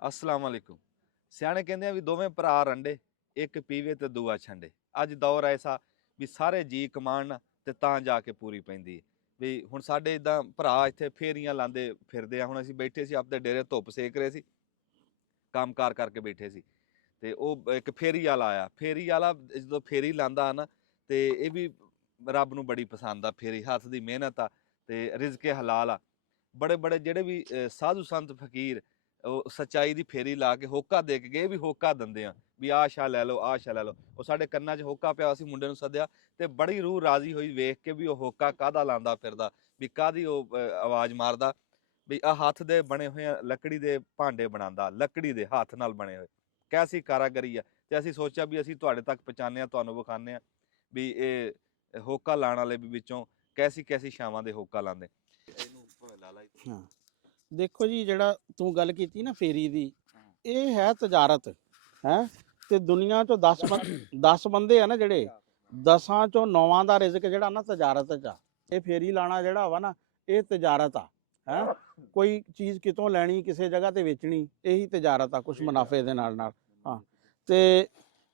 अस्सलाम वालेकुम। सियाने कहते हैं भी दोवें भरा रंडे, एक पीवे ते दूआ छंडे। ਅੱਜ ਦੌਰ ਐਸਾ ਵੀ ਸਾਰੇ ਜੀ ਕਮਾਣ ਤੇ ਤਾਂ ਜਾ ਕੇ ਪੂਰੀ ਪੈਂਦੀ ਹੈ। ਵੀ ਹੁਣ ਸਾਡੇ ਇਦਾਂ ਭਰਾ ਇੱਥੇ ਫੇਰੀਆਂ ਲਾਉਂਦੇ ਫਿਰਦੇ ਆ। ਹੁਣ ਅਸੀਂ ਬੈਠੇ ਸੀ ਆਪਦੇ ਡੇਰੇ, ਧੁੱਪ ਸੇਕ ਰਹੇ ਸੀ, ਕੰਮਕਾਰ ਕਰਕੇ ਬੈਠੇ ਸੀ, ਤੇ ਉਹ ਇੱਕ ਫੇਰੀ ਵਾਲਾ ਆਇਆ। ਫੇਰੀ ਵਾਲਾ ਜਦੋਂ ਫੇਰੀ ਲਾਂਦਾ ਨਾ, ਤੇ ਇਹ ਵੀ ਰੱਬ ਨੂੰ ਬੜੀ ਪਸੰਦ ਆ। ਫੇਰੀ ਹੱਥ ਦੀ ਮਿਹਨਤ ਆ ਤੇ ਰਿਜ਼ਕੇ ਹਲਾਲ ਆ। ਬੜੇ ਬੜੇ ਜਿਹੜੇ ਵੀ ਸਾਧੂ ਸੰਤ ਫਕੀਰ ਉਹ ਸੱਚਾਈ ਦੀ ਫੇਰੀ ਲਾ ਕੇ ਹੋਕਾ ਦੇ ਕੇ ਗਏ, ਵੀ ਹੋਕਾ ਦਿੰਦੇ ਆ ਵੀ ਆਹ ਸ਼ਾ ਲੈ ਲਓ, ਆਹ ਸ਼ਾ ਲੈ ਲਓ। ਉਹ ਸਾਡੇ ਕੰਨਾਂ 'ਚ ਹੋਕਾ ਪਿਆ ਸੀ, ਮੁੰਡੇ ਨੂੰ ਸੱਦਿਆ ਤੇ ਬੜੀ ਰੂਹ ਰਾਜ਼ੀ ਹੋਈ ਵੇਖ ਕੇ ਵੀ ਉਹ ਹੋਕਾ ਕਾਹਦਾ ਲਾਂਦਾ ਫਿਰਦਾ, ਵੀ ਕਾਹਦੀ ਉਹ ਆਵਾਜ਼ ਮਾਰਦਾ। ਵੀ ਆਹ ਹੱਥ ਦੇ ਬਣੇ ਹੋਏ ਲੱਕੜੀ ਦੇ ਭਾਂਡੇ ਬਣਾਉਂਦਾ, ਲੱਕੜੀ ਦੇ ਹੱਥ ਨਾਲ ਬਣੇ ਹੋਏ। ਕੈਸੀ ਕਾਰਾਗਰੀ ਆ। ਤੇ ਅਸੀਂ ਸੋਚਿਆ ਵੀ ਅਸੀਂ ਤੁਹਾਡੇ ਤੱਕ ਪਹੁੰਚਾਉਂਦੇ ਹਾਂ, ਤੁਹਾਨੂੰ ਵਿਖਾਉਂਦੇ ਹਾਂ ਵੀ ਇਹ ਹੋਕਾ ਲਾਉਣ ਵਾਲੇ ਵੀ ਵਿੱਚੋਂ ਕੈਸੀ ਕੈਸੀ ਛਾਵਾਂ ਦੇ ਹੋਕਾ ਲਾਉਂਦੇ। ਹਾਂ ਦੇਖੋ ਜੀ, ਜਿਹੜਾ ਤੂੰ ਗੱਲ ਕੀਤੀ ਨਾ ਫੇਰੀ ਦੀ, ਇਹ ਹੈ ਤਜਾਰਤ ਹੈ। ਤੇ ਦੁਨੀਆ ਚੋਂ 10 ਬੰਦੇ ਆ ਨਾ ਜਿਹੜੇ 10 ਚੋਂ 9 ਦਾ ਰਿਜ਼ਕ ਜਿਹੜਾ ਨਾ ਤਜਾਰਤ 'ਚ ਆ। ਇਹ ਫੇਰੀ ਲਾਣਾ ਜਿਹੜਾ ਵਾ ਨਾ, ਇਹ ਤਜਾਰਤ ਆ ਹੈ। ਕੋਈ ਚੀਜ਼ ਕਿਤੋਂ ਲੈਣੀ, ਕਿਸੇ ਜਗ੍ਹਾ ਤੇ ਵੇਚਣੀ, ਇਹੀ ਤਜਾਰਤ ਆ, ਕੁਛ ਮੁਨਾਫੇ ਦੇ ਨਾਲ ਨਾਲ। ਹਾਂ ਤੇ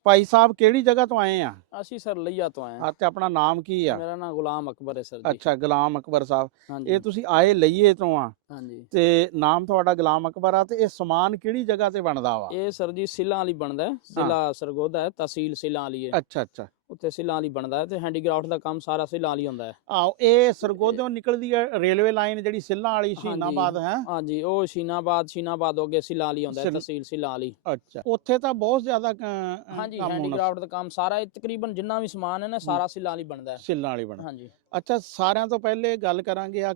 ਭਾਈ ਸਾਹਿਬ ਕਿਹੜੀ ਜਗ੍ਹਾ ਤੋਂ ਆਏ ਆ? ਅਸੀਂ ਸਰ ਲਈਆ ਤੋਂ ਆਏ ਹਾਂ। ਤੇ ਆਪਣਾ ਨਾਮ ਕੀ ਆ? ਮੇਰਾ ਨਾਮ ਗੁਲਾਮ ਅਕਬਰ ਹੈ ਸਰ ਜੀ। ਅੱਛਾ, ਗੁਲਾਮ ਅਕਬਰ ਸਾਹਿਬ। ਹਾਂਜੀ ਇਹ ਤੁਸੀਂ ਆਏ ਲਈਏ ਤੋਂ ਆ ਹਾਂਜੀ। ਤੇ ਨਾਮ ਤੁਹਾਡਾ ਗੁਲਾਮ ਅਕਬਰ ਆ। ਤੇ ਇਹ ਸਮਾਨ ਕਿਹੜੀ ਜਗ੍ਹਾ ਤੇ ਬਣਦਾ ਵਾ? ਇਹ ਸਰ ਜੀ ਸਿਲਾਂ ਵਾਲੀ ਬਣਦਾ ਹੈ। ਜ਼ਿਲ੍ਹਾ ਸਰਗੋਦਾ ਹੈ, ਤਹਿਸੀਲ ਸਿਲਾਂ ਵਾਲੀ ਹੈ। ਅੱਛਾ ਅੱਛਾ, ਉੱਥੇ ਸਿਲਾਂ ਵਾਲੀ ਬਣਦਾ ਹੈ ਤੇ ਹੈਂਡੀਕ੍ਰਾਫਟ ਦਾ ਕੰਮ ਸਾਰਾ ਸਿਲਾਂ ਵਾਲੀ ਹੁੰਦਾ ਹੈ। ਆਹੋ, ਇਹ ਸਰਗੋਦਿਓਂ ਨਿਕਲਦੀ ਹੈ ਰੇਲਵੇ ਲਾਈਨ ਜਿਹੜੀ ਸਿੱਲਾਂ ਵਾਲੀ ਸ਼ਹੀਨਾਬਾਦ ਹੈ। ਹਾਂਜੀ, ਉਹ ਸ਼ੀਨਾਬਾਦ ਹੋ ਕੇ ਸਿਲਾਂ ਵਾਲੀ ਹੁੰਦਾ ਹੈ, ਤਹਿਸੀਲ ਸਿਲਾਂ ਵਾਲੀ। ਅੱਛਾ, ਉੱਥੇ ਤਾਂ ਬਹੁਤ ਜ਼ਿਆਦਾ ਹਾਂਜੀ, ਹੈਂਡੀਕ੍ਰਾਫਟ ਦਾ ਕੰਮ ਸਾਰਾ ਤਕਰੀਬਨ ਜਿੰਨਾ ਵੀ ਸਮਾਨ ਹੈ ਨਾ, ਸਾਰਾ ਸਿਲਾਂ ਵਾਲੀ ਬਣਦਾ ਹੈ। ਸਿੱਲਾਂ ਵਾਲੀ ਬਣਦਾ। ਹਾਂਜੀ। ਅੱਛਾ, ਸਾਰਿਆਂ ਤੋਂ ਪਹਿਲੇ ਗੱਲ ਕਰਾਂਗੇ ਆ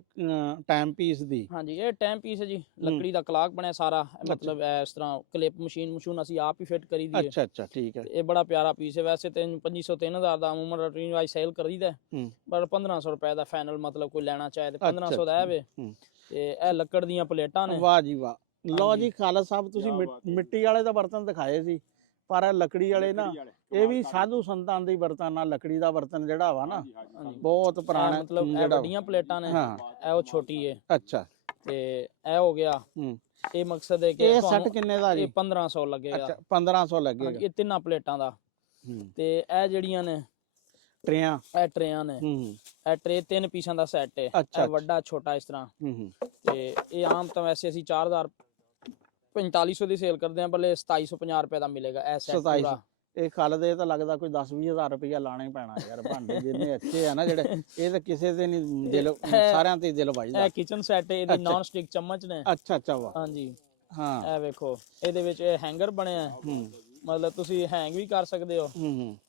ਟਾਈਮ ਪੀਸ ਦੀ। ਹਾਂਜੀ, ਇਹ ਟਾਈਮ ਪੀਸ ਹੈ ਜੀ, ਲੱਕੜੀ ਦਾ ਕਲਾਕ ਬਣਿਆ ਸਾਰਾ। ਮਤਲਬ ਇਸ ਤਰ੍ਹਾਂ ਕਲਿੱਪ ਮਸ਼ੀਨ ਅਸੀਂ ਆਪ ਹੀ ਫਿੱਟ ਕਰੀ ਦੀ ਹੈ। ਅੱਛਾ ਅੱਛਾ, ਠੀਕ ਹੈ। ਇਹ ਬੜਾ ਪਿਆਰਾ ਪੀਸ ਹੈ। ਵੈਸੇ ਤੇ 2500 3000 ਦਾ ਅਮੂਮਨ ਰੂਟੀਨ ਵਾਈਜ਼ ਸੇਲ ਕਰੀਦਾ, ਪਰ 1500 ਰੁਪਏ ਦਾ ਫਾਈਨਲ, ਮਤਲਬ ਕੋਈ ਲੈਣਾ ਚਾਹੇ ਤੇ 1500 ਦਾ ਆਵੇ। ਤੇ ਇਹ ਲੱਕੜ ਦੀਆਂ ਪਲੇਟਾਂ ਨੇ। ਵਾਹ ਜੀ ਵਾਹ। ਲਓ ਜੀ ਖਾਲਦ ਸਾਹਿਬ, ਤੁਸੀਂ ਮਿੱਟੀ ਵਾਲੇ ਦਾ ਬਰਤਨ ਦਿਖਾਏ ਸੀ, ਪਰ ਲੱਕੜੀ ਵਾਲੇ ਨਾ, ਇਹ ਵੀ ਸਾਧੂ ਸੰਤਾਂ ਦੇ ਬਰਤਨ ਆ। ਲੱਕੜੀ ਦਾ ਬਰਤਨ ਜਿਹੜਾ ਵਾ ਨਾ, ਬਹੁਤ ਪੁਰਾਣਾ, ਮਤਲਬ ਇਹ ਵੱਡੀਆਂ ਪਲੇਟਾਂ ਨੇ, ਇਹ ਉਹ ਛੋਟੀ ਹੈ। ਅੱਛਾ, ਤੇ ਇਹ ਹੋ ਗਿਆ। ਇਹ ਮਕਸਦ ਹੈ ਕਿ ਇਹ ਸੈੱਟ ਕਿੰਨੇ ਦਾ ਜੀ? ਇਹ 1500 ਲੱਗੇਗਾ। ਅੱਛਾ, 1500 ਲੱਗੇਗਾ। ਇਹ ਤਿੰਨਾਂ ਪਲੇਟਾਂ ਦਾ। ਤੇ ਇਹ ਜਿਹੜੀਆਂ ਨੇ ਟਰੇਆਂ, ਇਹ ਟਰੇਆਂ ਨੇ। ਇਹ ਟਰੇ 3 ਪੀਸਾਂ ਦਾ ਸੈੱਟ ਹੈ। ਇਹ ਵੱਡਾ ਛੋਟਾ ਇਸ ਤਰ੍ਹਾਂ। ਤੇ ਇਹ ਆਮ ਤਾਂ ਵੈਸੇ ਅਸੀਂ 4500 ਦੀ ਸੇਲ ਕਰਦੇ ਹਾਂ, ਭਲੇ 2750 ਰੁਪਏ ਦਾ ਮਿਲੇਗਾ ਇਹ ਸੈੱਟ ਪੂਰਾ। ਇਹ ਖਾਲਦ, ਇਹ ਤਾਂ ਲੱਗਦਾ ਕੋਈ 10-20 ਹਜ਼ਾਰ ਰੁਪਇਆ ਲਾਣਾ ਹੀ ਪੈਣਾ ਯਾਰ। ਭਾਂਡੇ ਜਿੰਨੇ ਅੱਛੇ ਆ ਨਾ ਜਿਹੜੇ, ਇਹ ਤਾਂ ਕਿਸੇ ਦੇ ਨਹੀਂ ਦਿਲ, ਸਾਰਿਆਂ ਤੇ ਦਿਲ ਵੱਜਦਾ। ਇਹ ਕਿਚਨ ਸੈੱਟ ਹੈ, ਇਹਦੇ ਨਾਨ ਸਟਿਕ ਚਮਚ ਨੇ। ਅੱਛਾ ਅੱਛਾ, ਵਾਹ। ਹਾਂਜੀ ਹਾਂ, ਇਹ ਵੇਖੋ, ਇਹਦੇ ਵਿੱਚ ਇਹ ਹੈਂਗਰ ਬਣਿਆ ਹੈ। ਮਤਲਬ ਤੁਸੀਂ ਹੈਂਗ ਵੀ ਕਰ ਸਕਦੇ ਹੋ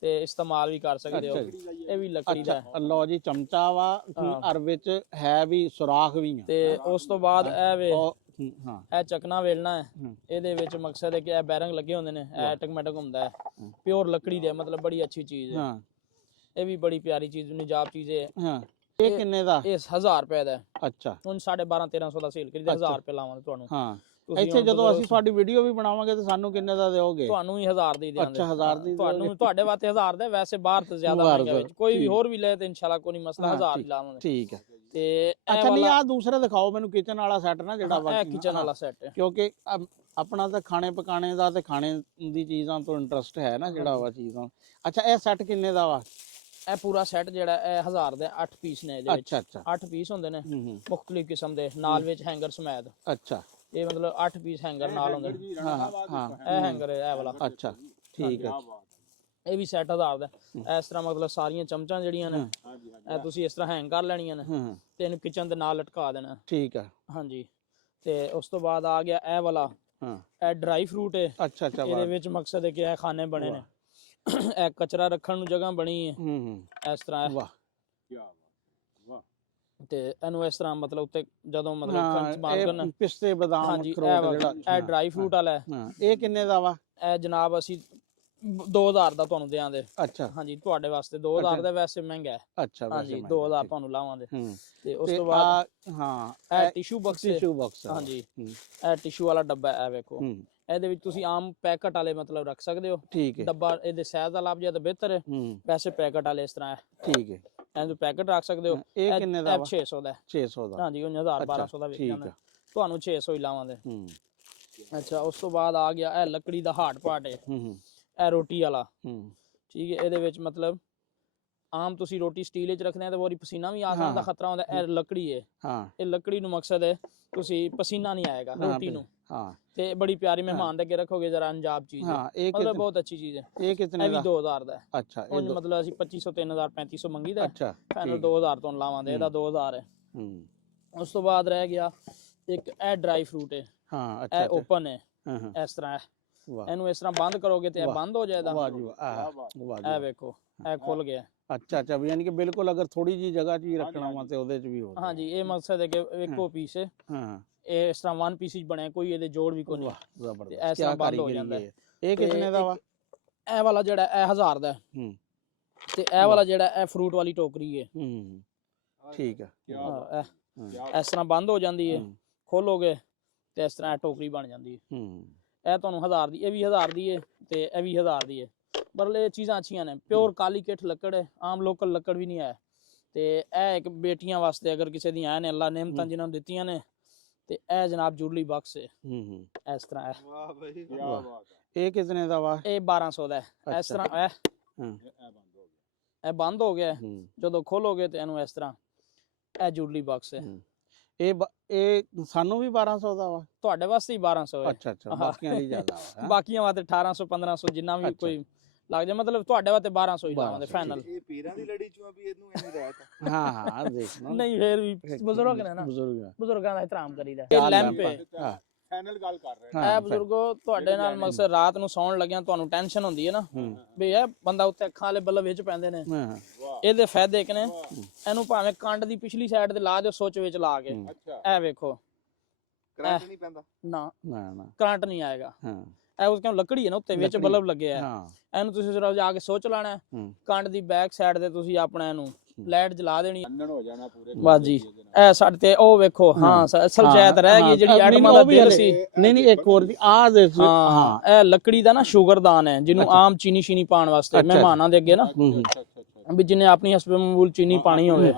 ਤੇ ਇਸਤੇਮਾਲ ਵੀ ਕਰ ਸਕਦੇ ਹੋ। ਇਹ ਵੀ ਲੱਕੜੀ ਦਾ ਹੈ। ਲਓ ਜੀ, ਚਮਚਾ ਵਾ, ਅਰ ਵਿੱਚ ਹੈ ਵੀ ਸੁਰਾਖ ਵੀ ਆ। ਤੇ ਉਸ ਤੋਂ ਬਾਅਦ ਇਹ ਵੇ, ਹਾਂ, ਇਹ ਚਕਨਾ ਵੇਲਣਾ ਹੈ। ਇਹਦੇ ਵਿੱਚ ਮਕਸਦ ਹੈ ਕਿ ਇਹ ਬੈਰੰਗ ਲੱਗੇ ਹੁੰਦੇ ਨੇ, ਇਹ ਆਟੋਮੈਟਿਕ ਹੁੰਦਾ ਹੈ, ਪਿਓਰ ਲੱਕੜੀ ਦੇ, ਮਤਲਬ ਬੜੀ ਅੱਛੀ ਚੀਜ਼ ਹੈ। ਇਹ ਵੀ ਬੜੀ ਪਿਆਰੀ ਚੀਜ਼, ਨਿਜਾਬ ਚੀਜ਼ ਹੈ। ਇਹ ਕਿੰਨੇ ਦਾ? ਇਹ 1000 ਰੁਪਏ ਦਾ। ਅੱਛਾ, ਹੁਣ 1250-1300 ਦਾ ਸੇਲ ਕਰੀਦਾ, 1000 ਰੁਪਏ ਲਾਵਾਂਗੇ ਤੁਹਾਨੂੰ। ਹਾਂ, ਇੱਥੇ ਜਦੋਂ ਅਸੀਂ ਤੁਹਾਡੀ ਵੀਡੀਓ ਵੀ ਬਣਾਵਾਂਗੇ ਤੇ ਸਾਨੂੰ ਕਿੰਨੇ ਦਾ ਦਿਓਗੇ? ਤੁਹਾਨੂੰ ਹੀ 1000 ਦੀ ਦਿਆਂਗੇ। ਅੱਛਾ, 1000 ਦੀ ਤੁਹਾਨੂੰ, ਤੁਹਾਡੇ ਵਾਸਤੇ 1000 ਦਾ। ਵੈਸੇ ਬਾਹਰ ਤੋਂ ਜ਼ਿਆਦਾ ਮਹਿੰਗਾ ਵਿੱਚ ਕੋਈ ਵੀ ਹੋਰ ਵੀ ਲੈ ਤੇ ਇਨਸ਼ਾਅੱਲਾ ਕੋਈ ਨਹੀਂ ਮਸਲਾ, 1000 ਹੀ ਲਾਵਾਂਗੇ। ਠੀਕ ਹੈ। ਤੇ ਅੱਛਾ, ਨਹੀਂ ਆ ਦੂਸਰਾ ਦਿਖਾਓ ਮੈਨੂੰ, ਕਿਚਨ ਵਾਲਾ ਸੈੱਟ ਨਾ ਜਿਹੜਾ। ਇਹ ਕਿਚਨ ਵਾਲਾ ਸੈੱਟ ਹੈ, ਕਿਉਂਕਿ ਆਪਣਾ ਤਾਂ ਖਾਣੇ ਪਕਾਣੇ ਦਾ ਤੇ ਖਾਣੇ ਦੀ ਚੀਜ਼ਾਂ ਤੋਂ ਇੰਟਰਸਟ ਹੈ ਨਾ, ਜਿਹੜਾ ਵਾ ਚੀਜ਼ਾਂ। ਅੱਛਾ, ਇਹ ਸੈੱਟ ਕਿੰਨੇ ਦਾ ਵਾ? ਇਹ ਪੂਰਾ ਸੈੱਟ ਜਿਹੜਾ ਇਹ 1000 ਦੇ 8 ਪੀਸ ਨੇ ਇਹਦੇ ਵਿੱਚ। ਅੱਛਾ ਅੱਛਾ, 8 ਪੀਸ ਹੁੰਦੇ ਨੇ ਮੁxtਲਿਫ ਕਿਸਮ ਦੇ, ਨਾਲ ਵਿੱਚ ਹੈਂਗਰ ਸਮੇਤ। ਅੱਛਾ, ਇਹ ਮਤਲਬ 8 ਪੀਸ ਹੈਂਗਰ ਨਾਲ ਹੁੰਦੇ ਨੇ। ਹਾਂ ਹਾਂ, ਇਹ ਹੈਂਗਰ ਹੈ ਇਹ ਵਾਲਾ। ਅੱਛਾ, ਠੀਕ ਹੈ। ਇਹ ਵੀ ਸੈੱਟ 1000 ਦਾ। ਇਸ ਤਰ੍ਹਾਂ ਮਤਲਬ ਸਾਰੀਆਂ ਚਮਚਾਂ ਜਿਹੜੀਆਂ ਨੇ, ਇਹ ਤੁਸੀਂ ਇਸ ਤਰ੍ਹਾਂ ਹੈਂਗ ਕਰ ਲੈਣੀਆਂ ਨੇ ਤੇ ਇਹਨੂੰ ਕਿਚਨ ਦੇ ਨਾਲ ਲਟਕਾ ਦੇਣਾ। ਠੀਕ ਹੈ। ਹਾਂਜੀ। ਤੇ ਉਸ ਤੋਂ ਬਾਅਦ ਆ ਗਿਆ ਇਹ ਵਾਲਾ, ਇਹ ਡਰਾਈ ਫਰੂਟ ਹੈ। ਅੱਛਾ ਅੱਛਾ, ਇਹਦੇ ਵਿੱਚ ਮਕਸਦ ਹੈ ਕਿ ਇਹ ਖਾਨੇ ਬਣੇ ਨੇ, ਇਹ ਕਚਰਾ ਰੱਖਣ ਨੂੰ ਜਗ੍ਹਾ ਬਣੀ ਹੈ ਇਸ ਤਰ੍ਹਾਂ। ਵਾਹ, ਤੇ ਇਹਨੂੰ ਇਸ ਤਰ੍ਹਾਂ ਮਤਲਬ ਉੱਤੇ ਜਦੋਂ ਮਤਲਬ ਇਸਤੇਮਾਲ ਕਰਨਾ, ਪਿਸਤੇ ਬਦਾਮ ਅਖਰੋਟ ਜਿਹੜਾ ਇਹ ਡਰਾਈ ਫਰੂਟ ਵਾਲਾ ਹੈ। ਇਹ ਕਿੰਨੇ ਦਾ ਵਾ? ਇਹ ਜਨਾਬ ਅਸੀਂ 2000 ਦਾ ਤੁਹਾਨੂੰ ਦੇਵਾਂਗੇ। ਅੱਛਾ, ਹਾਂਜੀ, ਤੁਹਾਡੇ ਵਾਸਤੇ 2000 ਦਾ ਵੈਸੇ ਮਹਿੰਗਾ ਹੈ। ਅੱਛਾ, ਹਾਂਜੀ, 2000 ਤੁਹਾਨੂੰ ਲਾਵਾਂਗੇ। ਤੇ ਉਸ ਤੋਂ ਬਾਅਦ ਇਹ ਟਿਸ਼ੂ ਬਾਕਸ। ਟਿਸ਼ੂ ਬਾਕਸ, ਹਾਂਜੀ, ਇਹ ਟਿਸ਼ੂ ਵਾਲਾ ਡੱਬਾ ਇਹ ਵੇਖੋ। ਇਹਦੇ ਵਿੱਚ ਤੁਸੀਂ ਆਮ ਪੈਕਟ ਵਾਲੇ ਮਤਲਬ ਰੱਖ ਸਕਦੇ ਹੋ। ਠੀਕ ਹੈ। ਡੱਬਾ ਇਹਦੇ ਸਾਈਜ਼ ਦਾ ਲੱਭ ਜਾਏ ਤਾਂ ਬਿਹਤਰ ਹੈ, ਵੈਸੇ ਪੈਕਟ ਵਾਲੇ ਇਸ ਤਰ੍ਹਾਂ ਹੈ। ਠੀਕ ਹੈ। ਇਹਨੂੰ ਪੈਕਟ ਰੱਖ ਸਕਦੇ ਹੋ। ਇਹ ਕਿੰਨੇ ਦਾ? 600 ਦਾ। 600 ਦਾ। ਹਾਂਜੀ, 1000 1200 ਦਾ ਵਿਕ ਜਾਂਦਾ, ਤੁਹਾਨੂੰ 600 ਹੀ ਲਾਵਾਂਗੇ। ਅੱਛਾ ਉਸ ਤੋਂ ਬਾਅਦ ਆ ਗਿਆ ਇਹ ਲੱਕੜੀ ਦਾ ਹਾਰਡ ਪਾਰਟ ਹੈ, ਇਹ ਰੋਟੀ ਵਾਲਾ। ਠੀਕ ਹੈ, ਇਹਦੇ ਵਿੱਚ ਮਤਲਬ ਆਮ ਤੁਸੀਂ ਰੋਟੀ ਸਟੀਲ ਵਿੱਚ ਰੱਖਦੇ ਆ ਤਾਂ ਵਾਰੀ ਪਸੀਨਾ ਵੀ ਆ ਜਾਣ ਦਾ ਖਤਰਾ ਹੁੰਦਾ। ਇਹ ਲੱਕੜੀ ਹੈ, ਇਹ ਲੱਕੜੀ ਨੂੰ ਮਕਸਦ ਹੈ ਤੁਸੀਂ ਪਸੀਨਾ ਨਹੀਂ ਆਏਗਾ ਰੋਟੀ ਨੂੰ। ਤੇ ਬੜੀ ਪਿਆਰੀ ਮਹਿਮਾਨ ਦੇ ਅੱਗੇ ਰੱਖੋਗੇ ਜਰਾ ਅੰਜਾਬ ਚੀਜ਼ ਹੈ, ਮਤਲਬ ਬਹੁਤ ਅੱਛੀ ਚੀਜ਼ ਹੈ। ਇਹ ਕਿਤਨੇ ਦਾ? 2000 ਦਾ। ਅੱਛਾ, ਉਹ ਮਤਲਬ ਅਸੀਂ 2500 3000 3500 ਮੰਗੀਦਾ। ਅੱਛਾ, ਫਾਈਨਲ 2000 ਤੋਂ ਲਾਵਾਂਗੇ, ਇਹਦਾ 2000 ਹੈ। ਉਸ ਤੋਂ ਬਾਅਦ ਰਹਿ ਗਿਆ ਇੱਕ ਇਹ ਡਰਾਈ ਫਰੂਟ ਹੈ। ਹਾਂ ਅੱਛਾ, ਇਹ ਓਪਨ ਹੈ ਇਸ ਤਰ੍ਹਾਂ ਹੈ। ਇਹਨੂੰ ਇਸ ਤਰ੍ਹਾਂ ਬੰਦ ਕਰੋਗੇ ਤੇ ਇਹ ਬੰਦ ਹੋ ਜਾਏਗਾ। ਵਾਹ ਜੀ ਵਾਹ, ਇਹ ਵੇਖੋ ਇਹ ਖੁੱਲ ਗਿਆ। ਅੱਛਾ ਅੱਛਾ, ਯਾਨੀ ਕਿ ਬਿਲਕੁਲ ਅਗਰ ਥੋੜੀ ਜੀ ਜਗ੍ਹਾ 'ਚ ਹੀ ਰੱਖਣਾ ਵਾ ਤੇ ਉਹਦੇ 'ਚ ਵੀ ਹੋ। ਹਾਂਜੀ, ਇਹ ਮਕਸਦ ਹੈ ਕਿ ਇੱਕੋ ਪੀਸ ਹੈ। ਇਹ ਇਸ ਤਰ੍ਹਾਂ ਵਨ ਪੀਸ ਵਿੱਚ ਬਣਿਆ, ਕੋਈ ਇਹਦੇ ਜੋੜ ਵੀ ਕੋਈ ਨਹੀਂ। ਜ਼ਬਰਦਸਤ, ਇਸ ਤਰ੍ਹਾਂ ਬੰਦ ਹੋ ਜਾਂਦਾ ਹੈ। ਇਹ ਕਿਤਨੇ ਦਾ ਵਾ? ਇਹ ਵਾਲਾ ਜਿਹੜਾ ਇਹ 1000 ਦਾ ਹੈ, ਤੇ ਇਹ ਵਾਲਾ ਜਿਹੜਾ ਇਹ ਫਰੂਟ ਵਾਲੀ ਟੋਕਰੀ ਹੈ। ਠੀਕ ਹੈ, ਇਸ ਤਰ੍ਹਾਂ ਬੰਦ ਹੋ ਜਾਂਦੀ ਹੈ, ਖੋਲੋਗੇ ਤੇ ਇਸ ਤਰ੍ਹਾਂ ਇਹ ਟੋਕਰੀ ਬਣ ਜਾਂਦੀ ਹੈ। ਇਹ ਤੁਹਾਨੂੰ 1000 ਦੀ, ਇਹ ਵੀ 1000 ਦੀ ਹੈ ਤੇ ਇਹ ਵੀ 1000 ਦੀ ਹੈ। ਪਰ ਇਹ ਚੀਜ਼ਾਂ ਅੱਛੀਆਂ ਨੇ, ਪਿਓਰ ਕਾਲੀ ਕਿੱਠ ਲੱਕੜ ਹੈ, ਆਮ ਲੋਕਲ ਲੱਕੜ ਵੀ ਨਹੀਂ ਹੈ। ਤੇ ਇਹ ਇੱਕ ਬੇਟੀਆਂ ਵਾਸਤੇ ਅਗਰ ਕਿਸੇ ਦੀਆਂ ਆਏ ਨੇ ਅੱਲਾ ਨਿਮਤਾਂ ਜਿਨ੍ਹਾਂ ਨੂੰ ਦਿੱਤੀਆਂ ਨੇ, ਤੇ ਇਹ ਜਨਾਬ ਜੁਰਲੀ ਬਾਕਸ ਹੈ। ਇਸ ਤਰ੍ਹਾਂ ਹੈ। ਵਾਹ ਬਈ ਕੀ ਬਾਤ ਹੈ। ਇਹ ਕਿਤਨੇ ਦਾ ਵਾ? ਇਹ 1200 ਦਾ ਹੈ। ਇਸ ਤਰ੍ਹਾਂ ਇਹ ਬੰਦ ਹੋ ਗਿਆ, ਜਦੋਂ ਖੋਲੋਗੇ ਤੇ ਇਹਨੂੰ ਇਸ ਤਰ੍ਹਾਂ ਇਹ ਜੁਰਲੀ ਬਾਕਸ ਹੈ। ਇਹ ਸਾਨੂੰ ਵੀ 1200 ਦਾ ਵਾ? ਤੁਹਾਡੇ ਵਾਸਤੇ ਹੀ 1200 ਹੈ। ਅੱਛਾ ਅੱਛਾ, ਬਾਕੀਆਂ ਲਈ ਜ਼ਿਆਦਾ ਵਾ? ਬਾਕੀਆਂ ਵਾਸਤੇ 1800 1500 ਜਿੰਨਾ ਵੀ ਕੋਈ ਲੱਗ ਜਾ, ਮਤਲਬ ਤੁਹਾਡੇ ਵਾਸਤੇ 1200 ਹੀ ਲਾਵਾਂਗੇ ਫਾਈਨਲ। ਇਹ ਪੀਰਾਂ ਦੀ ਲੜੀ ਚੋਂ ਵੀ ਇਹਨੂੰ ਇੰਨੀ ਰਾਇਤ। ਹਾਂ ਦੇਖਣਾ ਨਹੀਂ, ਫੇਰ ਵੀ ਬਜ਼ੁਰਗ ਨੇ ਨਾ, ਬਜ਼ੁਰਗਾਂ ਦਾ ਇਤਰਾਮ ਕਰੀਦਾ। ਇਹ ਲੈਂਪ ਹੈ, ਫਾਈਨਲ ਗੱਲ ਕਰ ਰਹੇ ਆ ਬਜ਼ੁਰਗੋ। ਤੁਹਾਡੇ ਨਾਲ ਮਕਸਦ ਰਾਤ ਨੂੰ ਸੌਣ ਲੱਗਿਆ ਤੁਹਾਨੂੰ ਟੈਨਸ਼ਨ ਹੁੰਦੀ ਹੈ ਨਾ ਵੀ ਇਹ ਬੰਦਾ ਉੱਤੇ ਅੱਖਾਂ ਵਾਲੇ ਬੱਲਬ ਵਿੱਚ ਪੈਂਦੇ ਨੇ। ਇਹਦੇ ਫਾਇਦੇ ਕਿ ਨੇ, ਇਹਨੂੰ ਭਾਵੇਂ ਕੰਡ ਦੀ ਪਿਛਲੀ ਸਾਈਡ ਤੇ ਲਾ ਦਿਓ ਸੁੱਚ ਵਿੱਚ ਲਾ ਕੇ, ਇਹ ਵੇਖੋ ਕਰੰਟ ਨਹੀਂ ਪੈਂਦਾ। ਨਾ ਨਾ ਕਰੰਟ ਨਹੀਂ ਆਏਗਾ। ਇਹ ਉਸ ਕਿਉਂ ਲੱਕੜੀ ਹੈ ਨਾ, ਉੱਤੇ ਵਿੱਚ ਬਲਬ ਲੱਗਿਆ ਹੈ। ਇਹਨੂੰ ਤੁਸੀਂ ਸਿਰਫ ਜਾ ਕੇ ਸੁੱਚ ਲਾਣਾ, ਕੰਡ ਦੀ ਬੈਕ ਸਾਈਡ ਤੇ ਤੁਸੀਂ ਆਪਣਾ ਇਹਨੂੰ ਲਾਈਟ ਜਲਾ ਦੇਣੀ, ਹੋ ਜਾਣਾ ਪੂਰੇ। ਬਸ ਜੀ, ਇਹ ਸਾਡੇ ਤੇ ਉਹ ਵੇਖੋ। ਹਾਂ ਅਸਲ ਸ਼ਾਇਦ ਰਹਿ ਗਈ ਜਿਹੜੀ ਐਟਮਾਂ ਦਾ ਦਿਲ ਸੀ। ਨਹੀਂ ਨਹੀਂ, ਇੱਕ ਹੋਰ ਵੀ ਆ ਦੇ। ਹਾਂ, ਇਹ ਲੱਕੜੀ ਦਾ ਨਾ ਸ਼ੂਗਰਦਾਨ ਹੈ, ਜਿਹਨੂੰ ਆਮ ਚੀਨੀ ਸ਼ੀਨੀ ਪਾਉਣ ਵਾਸਤੇ ਮਹਿਮਾਨਾਂ ਦੇ ਅੱਗੇ ਨਾ, ਵੀ ਜਿਹਨੇ ਆਪਣੀ ਹਸਬੇ ਮੂਲ ਚੀਨੀ ਪਾਣੀ ਹੋਵੇ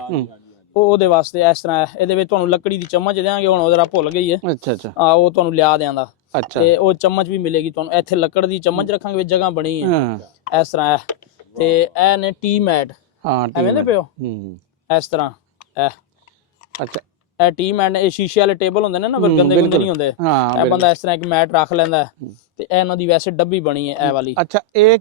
ਉਹਦੇ ਵਾਸਤੇ ਇਸ ਤਰ੍ਹਾਂ। ਇਹਦੇ ਵਿੱਚ ਤੁਹਾਨੂੰ ਲੱਕੜੀ ਦੀ ਚਮਚ ਦੇਾਂਗੇ, ਹੁਣ ਉਹ ਜਰਾ ਭੁੱਲ ਗਈ ਹੈ। ਅੱਛਾ ਅੱਛਾ, ਉਹ ਤੁਹਾਨੂੰ ਲਿਆ ਦਿਆਂਦਾ। ਤੇ ਉਹ ਚਮਚ ਵੀ ਮਿਲੇਗੀ ਤੁਹਾਨੂੰ। ਇੱਥੇ ਲੱਕੜ ਦੀ ਚਮਚ ਰੱਖਾਂਗੇ, ਵਿੱਚ ਜਗ੍ਹਾ ਬਣੀ ਹੈ ਇਸ ਤਰ੍ਹਾਂ। ਤੇ ਇਹ ਨੇ ਟੀ ਮੈਟ, ਐਵੇਂ ਦੇ ਪਿਓ ਇਸ ਤਰ੍ਹਾਂ। ਇਹ ਅੱਛਾ, ਇਹ ਟੀ ਮੈਟ ਨੇ। ਇਹ ਸ਼ੀਸ਼ੇ ਵਾਲੇ ਟੇਬਲ ਹੁੰਦੇ ਨੇ ਨਾ, ਗੰਦੇ ਗੁੰਦੇ ਨਹੀਂ ਹੁੰਦੇ। ਇਹ ਬੰਦਾ ਇਸ ਤਰ੍ਹਾਂ ਇੱਕ ਮੈਟ ਰੱਖ ਲੈਂਦਾ। ਤੇ ਇਹ ਇਹਨਾਂ ਦੀ ਵੈਸੇ ਡੱਬੀ ਬਣੀ ਹੈ ਇਹ ਵਾਲੀ। ਅੱਛਾ, ਇਹ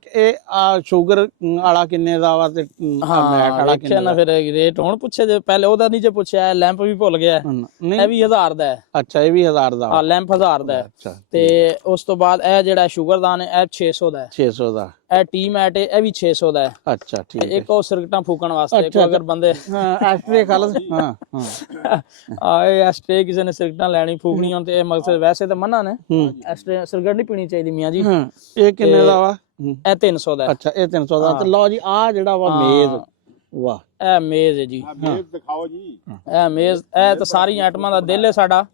ਸ਼ੂਗਰ ਵਾਲਾ ਕਿੰਨੇ ਦਾ ਵਾ ਤੇ ਮੈਟ ਵਾਲਾ ਕਿੰਨੇ ਦਾ? ਫਿਰ ਰੇਟ ਹੁਣ ਪੁੱਛੇ ਜੇ, ਪਹਿਲੇ ਉਹਦਾ ਨਹੀਂ ਜੇ ਪੁੱਛਿਆ। ਇਹ ਲੈਂਪ ਵੀ ਭੁੱਲ ਗਿਆ, ਇਹ ਵੀ 1000 ਦਾ ਹੈ। ਅੱਛਾ, ਇਹ ਵੀ 1000 ਦਾ? ਹਾਂ, ਲੈਂਪ 1000 ਦਾ ਹੈ। ਤੇ ਉਸ ਤੋਂ ਬਾਅਦ ਇਹ ਜਿਹੜਾ ਸ਼ੂਗਰਦਾਨ ਹੈ, ਇਹ 600 ਦਾ ਹੈ। 600 ਦਾ। ਇਹ ਟੀ ਮੈਟ ਹੈ, ਇਹ ਵੀ 600 ਦਾ ਹੈ। ਅੱਛਾ ਠੀਕ ਹੈ। ਇੱਕ ਉਹ ਸਿਰਕਟਾਂ ਫੂਕਣ ਵਾਸਤੇ, ਅਗਰ ਬੰਦੇ ਐਸਟਰੇ ਖਾਲਸ ਇਹ ਐਸਟਰੇ ਕਿਸੇ ਨੇ ਸਿਰਕਟਾਂ ਲੈਣੀ ਫੂਕਣੀ ਹੋਣ ਤੇ ਇਹ ਮਕਸਦ ਵੈਸੇ ਤਾਂ ਮਨਾ ਨੇ, ਐਸਟਰੇ ਸਿਰਕਟ ਨਹੀਂ ਪੀਣੀ ਚਾਹੀਦੀ ਮੀਆਂ ਜੀ। ਇਹ ਕਿੰਨੇ ਦਾ ਵਾ? ਇਹ 300 ਦਾ। ਅੱਛਾ, ਇਹ 300 ਦਾ। ਤੇ ਲਓ ਜੀ, ਆ ਜਿਹੜਾ ਵਾ ਮੇਜ਼, ਵਾਹ ਇਹ ਮੇਜ਼ ਹੈ ਜੀ। ਮੇਜ਼ ਦਿਖਾਓ ਜੀ। ਇਹ ਮੇਜ਼, ਇਹ ਤਾਂ ਸਾਰੀਆਂ ਆਈਟਮਾਂ ਦਾ ਦਿਲ ਹੈ ਸਾਡਾ।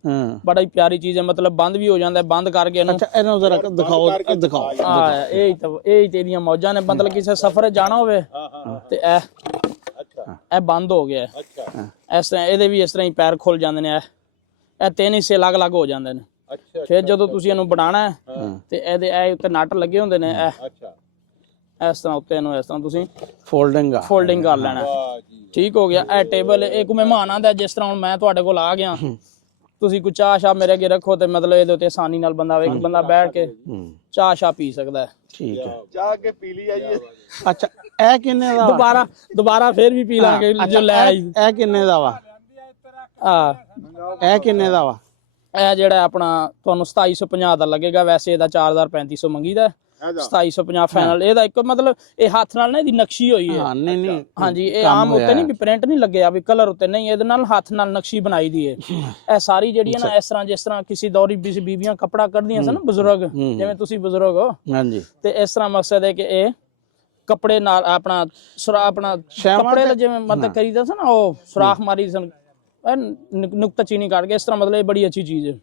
ਬੜਾ ਹੀ ਪਿਆਰੀ ਚੀਜ਼ ਹੈ, ਮਤਲਬ ਬੰਦ ਵੀ ਹੋ ਜਾਂਦਾ ਬੰਦ ਕਰਕੇ ਇਹਨੂੰ। ਅੱਛਾ, ਇਹਨੂੰ ਜ਼ਰਾ ਦਿਖਾਓ। ਦਿਖਾਓ। ਹਾਂ, ਇਹ ਹੀ ਤੇਰੀਆਂ ਮੌਜਾਂ ਨੇ। ਮਤਲਬ ਕਿਸੇ ਸਫ਼ਰ ਜਾਣਾ ਹੋਵੇ ਤੇ ਇਹ ਬੰਦ ਹੋ ਗਿਆ ਇਸ ਤਰ੍ਹਾਂ। ਇਹਦੇ ਵੀ ਇਸ ਤਰ੍ਹਾਂ ਹੀ ਪੈਰ ਖੁੱਲ ਜਾਂਦੇ ਨੇ। ਇਹ 3 ਹਿੱਸੇ ਅਲੱਗ-ਅਲੱਗ ਹੋ ਜਾਂਦੇ ਨੇ। ਫਿਰ ਜਦੋਂ ਤੁਸੀਂ ਇਹਨੂੰ ਬਣਾਉਣਾ ਤੇ ਇਹਦੇ ਇਹ ਉੱਤੇ ਨਟ ਲੱਗੇ ਹੁੰਦੇ ਨੇ। ਇਸ ਤਰ੍ਹਾਂ ਉੱਤੇ ਇਹਨੂੰ ਇਸ ਤਰ੍ਹਾਂ ਤੁਸੀਂ ਫੋਲਡਿੰਗ ਕਰ ਲੈਣਾ। ਠੀਕ ਹੋ ਗਿਆ। ਇਹ ਟੇਬਲ ਇੱਕ ਮਹਿਮਾਨ ਆਂਦਾ, ਜਿਸ ਤਰ੍ਹਾਂ ਹੁਣ ਮੈਂ ਤੁਹਾਡੇ ਕੋਲ ਆ ਗਿਆ, ਤੁਸੀਂ ਕੋਈ ਚਾਹ ਸ਼ਾਹ ਮੇਰੇ ਅੱਗੇ ਰੱਖੋ ਤੇ ਮਤਲਬ ਇਹਦੇ ਉੱਤੇ ਆਸਾਨੀ ਨਾਲ ਬੰਦਾ ਬੰਦਾ ਬੈਠ ਕੇ ਚਾਹ ਸ਼ਾਹ ਪੀ ਸਕਦਾ ਹੈ। ਠੀਕ ਹੈ, ਚਾਹ ਕੇ ਪੀ ਲਈ ਆ ਜੀ। ਅੱਛਾ, ਇਹ ਕਿੰਨੇ ਦਾ? ਦੁਬਾਰਾ ਫੇਰ ਵੀ ਪੀ ਲਾਂਗੇ ਜੋ ਲੈ ਆਈ। ਇਹ ਕਿੰਨੇ ਦਾ ਵਾ? ਇਹ ਕਿੰਨੇ ਦਾ ਵਾ? ਇਹ ਜਿਹੜਾ ਆਪਣਾ ਤੁਹਾਨੂੰ 2750 ਦਾ ਲੱਗੇਗਾ। ਵੈਸੇ ਇਹਦਾ 4350 ਮੰਗੀਦਾ, 2750 ਫਾਈਨਲ। ਇਹਦਾ ਇੱਕ ਮਤਲਬ ਇਹ ਹੱਥ ਨਾਲ ਨਾ ਇਹਦੀ ਨਕਸ਼ੀ ਹੋਈ ਹੈ। ਹਾਂਜੀ, ਇਹ ਆਮ ਉੱਤੇ ਨਹੀਂ ਵੀ ਪ੍ਰਿੰਟ ਨਹੀਂ ਲੱਗਿਆ ਵੀ ਕਲਰ ਉੱਤੇ, ਨਹੀਂ, ਇਹਦੇ ਨਾਲ ਹੱਥ ਨਾਲ ਨਕਸ਼ੀ ਬਣਾਈ ਦੀ ਹੈ। ਇਹ ਸਾਰੀ ਜਿਹੜੀ ਹੈ ਨਾ ਇਸ ਤਰ੍ਹਾਂ, ਜਿਸ ਤਰ੍ਹਾਂ ਕਿਸੇ ਦੌਰੀ ਬੀਬੀਆਂ ਕੱਪੜਾ ਕੱਢਦੀਆਂ ਸਨ ਨਾ ਬਜ਼ੁਰਗ, ਜਿਵੇਂ ਤੁਸੀਂ ਬਜ਼ੁਰਗ ਹੋ। ਹਾਂਜੀ, ਤੇ ਇਸ ਤਰ੍ਹਾਂ ਮਕਸਦ ਹੈ ਕਿ ਇਹ ਕੱਪੜੇ ਨਾਲ ਆਪਣਾ ਕੱਪੜੇ ਦਾ ਜਿਵੇਂ ਮਤਲਬ ਕਰੀਦਾ ਸੀ ਨਾ, ਉਹ ਸੁਰਾਖ ਮਾਰੀ ਸਨ ਨੁਕਤਾ ਚੀਨੀ ਕੱਢ ਕੇ, ਇਸ ਤਰ੍ਹਾਂ। ਮਤਲਬ ਇਹ ਬੜੀ ਅੱਛੀ ਚੀਜ਼ ਹੈ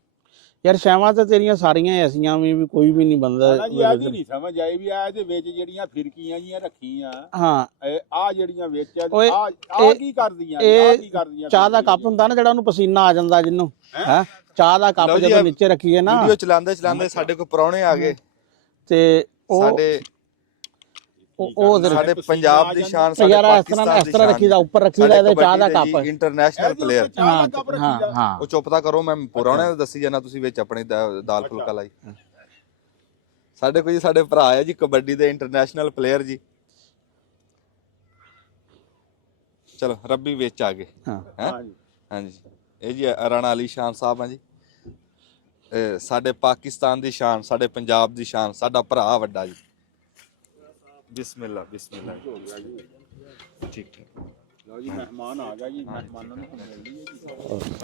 ਯਾਰ। ਸ਼ੈਵਾਂ ਤਾਂ ਤੇਰੀਆਂ ਸਾਰੀਆਂ ਐਸੀਆਂ ਵੀ ਕੋਈ ਵੀ ਨਹੀਂ ਬੰਦਾ ਨਹੀਂ ਸਮਝ ਆਈ ਵੀ ਆ ਇਹਦੇ ਵਿੱਚ ਜਿਹੜੀਆਂ ਫਿਰਕੀਆਂ ਜੀਆਂ ਰੱਖੀਆਂ। ਹਾਂ, ਆ ਜਿਹੜੀਆਂ ਵਿੱਚ ਆ ਕੀ ਕਰਦੀਆਂ? ਚਾਹ ਦਾ ਕੱਪ ਹੁੰਦਾ ਨਾ ਜਿਹੜਾ ਉਹਨੂੰ ਪਸੀਨਾ ਆ ਜਾਂਦਾ ਜਿਹਨੂੰ, ਹੈ ਚਾਹ ਦਾ ਕੱਪ ਲਓ ਜੀ, ਜਦੋਂ ਨੀਚੇ ਰੱਖੀਏ ਨਾ ਵੀਡੀਓ ਚਲਾਉਂਦੇ ਚਲਾਉਂਦੇ ਸਾਡੇ ਕੋਲ ਪ੍ਰਾਹੁਣੇ ਆ ਗਏ ਤੇ ਉਹ ਸਾਡੇ ਉਹ ਸਾਡੇ ਪੰਜਾਬ ਦੀ ਸ਼ਾਨ, ਸਾਡੇ ਯਾਰ ਇਸ ਪਾਕਿਸਤਾਨ ਦੀ ਤਰ੍ਹਾਂ ਰੱਖੀਦਾ, ਉੱਪਰ ਰੱਖੀਦਾ ਇਹਦੇ ਚਾਹ ਦਾ ਕੱਪ। International player. ਹਾਂ ਉਹ ਚੁੱਪ ਤਾਂ ਕਰੋ, ਮੈਂ ਪੁਰਾਣੇ ਨੂੰ ਦੱਸੀ ਜਾਣਾ, ਤੁਸੀਂ ਵਿੱਚ ਆਪਣੀ ਦਾਲ ਫੁਲਕਾ ਲਾਈ। ਸਾਡੇ ਕੋਈ ਸਾਡੇ ਭਰਾ ਹੈ ਜੀ ਕਬੱਡੀ ਦੇ ਇੰਟਰਨੈਸ਼ਨਲ ਪਲੇਅਰ ਜੀ। ਚਲੋ ਰੱਬੀ ਵਿੱਚ ਆ ਗਏ। ਹਾਂਜੀ, ਇਹ ਜੀ ਰਾਣਾ ਅਲੀ ਸ਼ਾਨ ਸਾਹਿਬ ਆ ਜੀ, ਸਾਡੇ ਪਾਕਿਸਤਾਨ ਦੀ ਸ਼ਾਨ, ਸਾਡੇ ਪੰਜਾਬ ਦੀ ਸ਼ਾਨ, ਸਾਡਾ ਭਰਾ ਵੱਡਾ ਜੀ। ਬਿਸਮਿਲ੍ਲਾ ਬਿਸਮਿਲ੍ਲਾ। ਠੀਕ ਠੀਕ। ਲਓ ਜੀ ਮਹਿਮਾਨ ਆ ਗਿਆ ਜੀ, ਮਹਿਮਾਨਾਂ ਨੂੰ ਮਿਲ ਲਈਏ ਜੀ।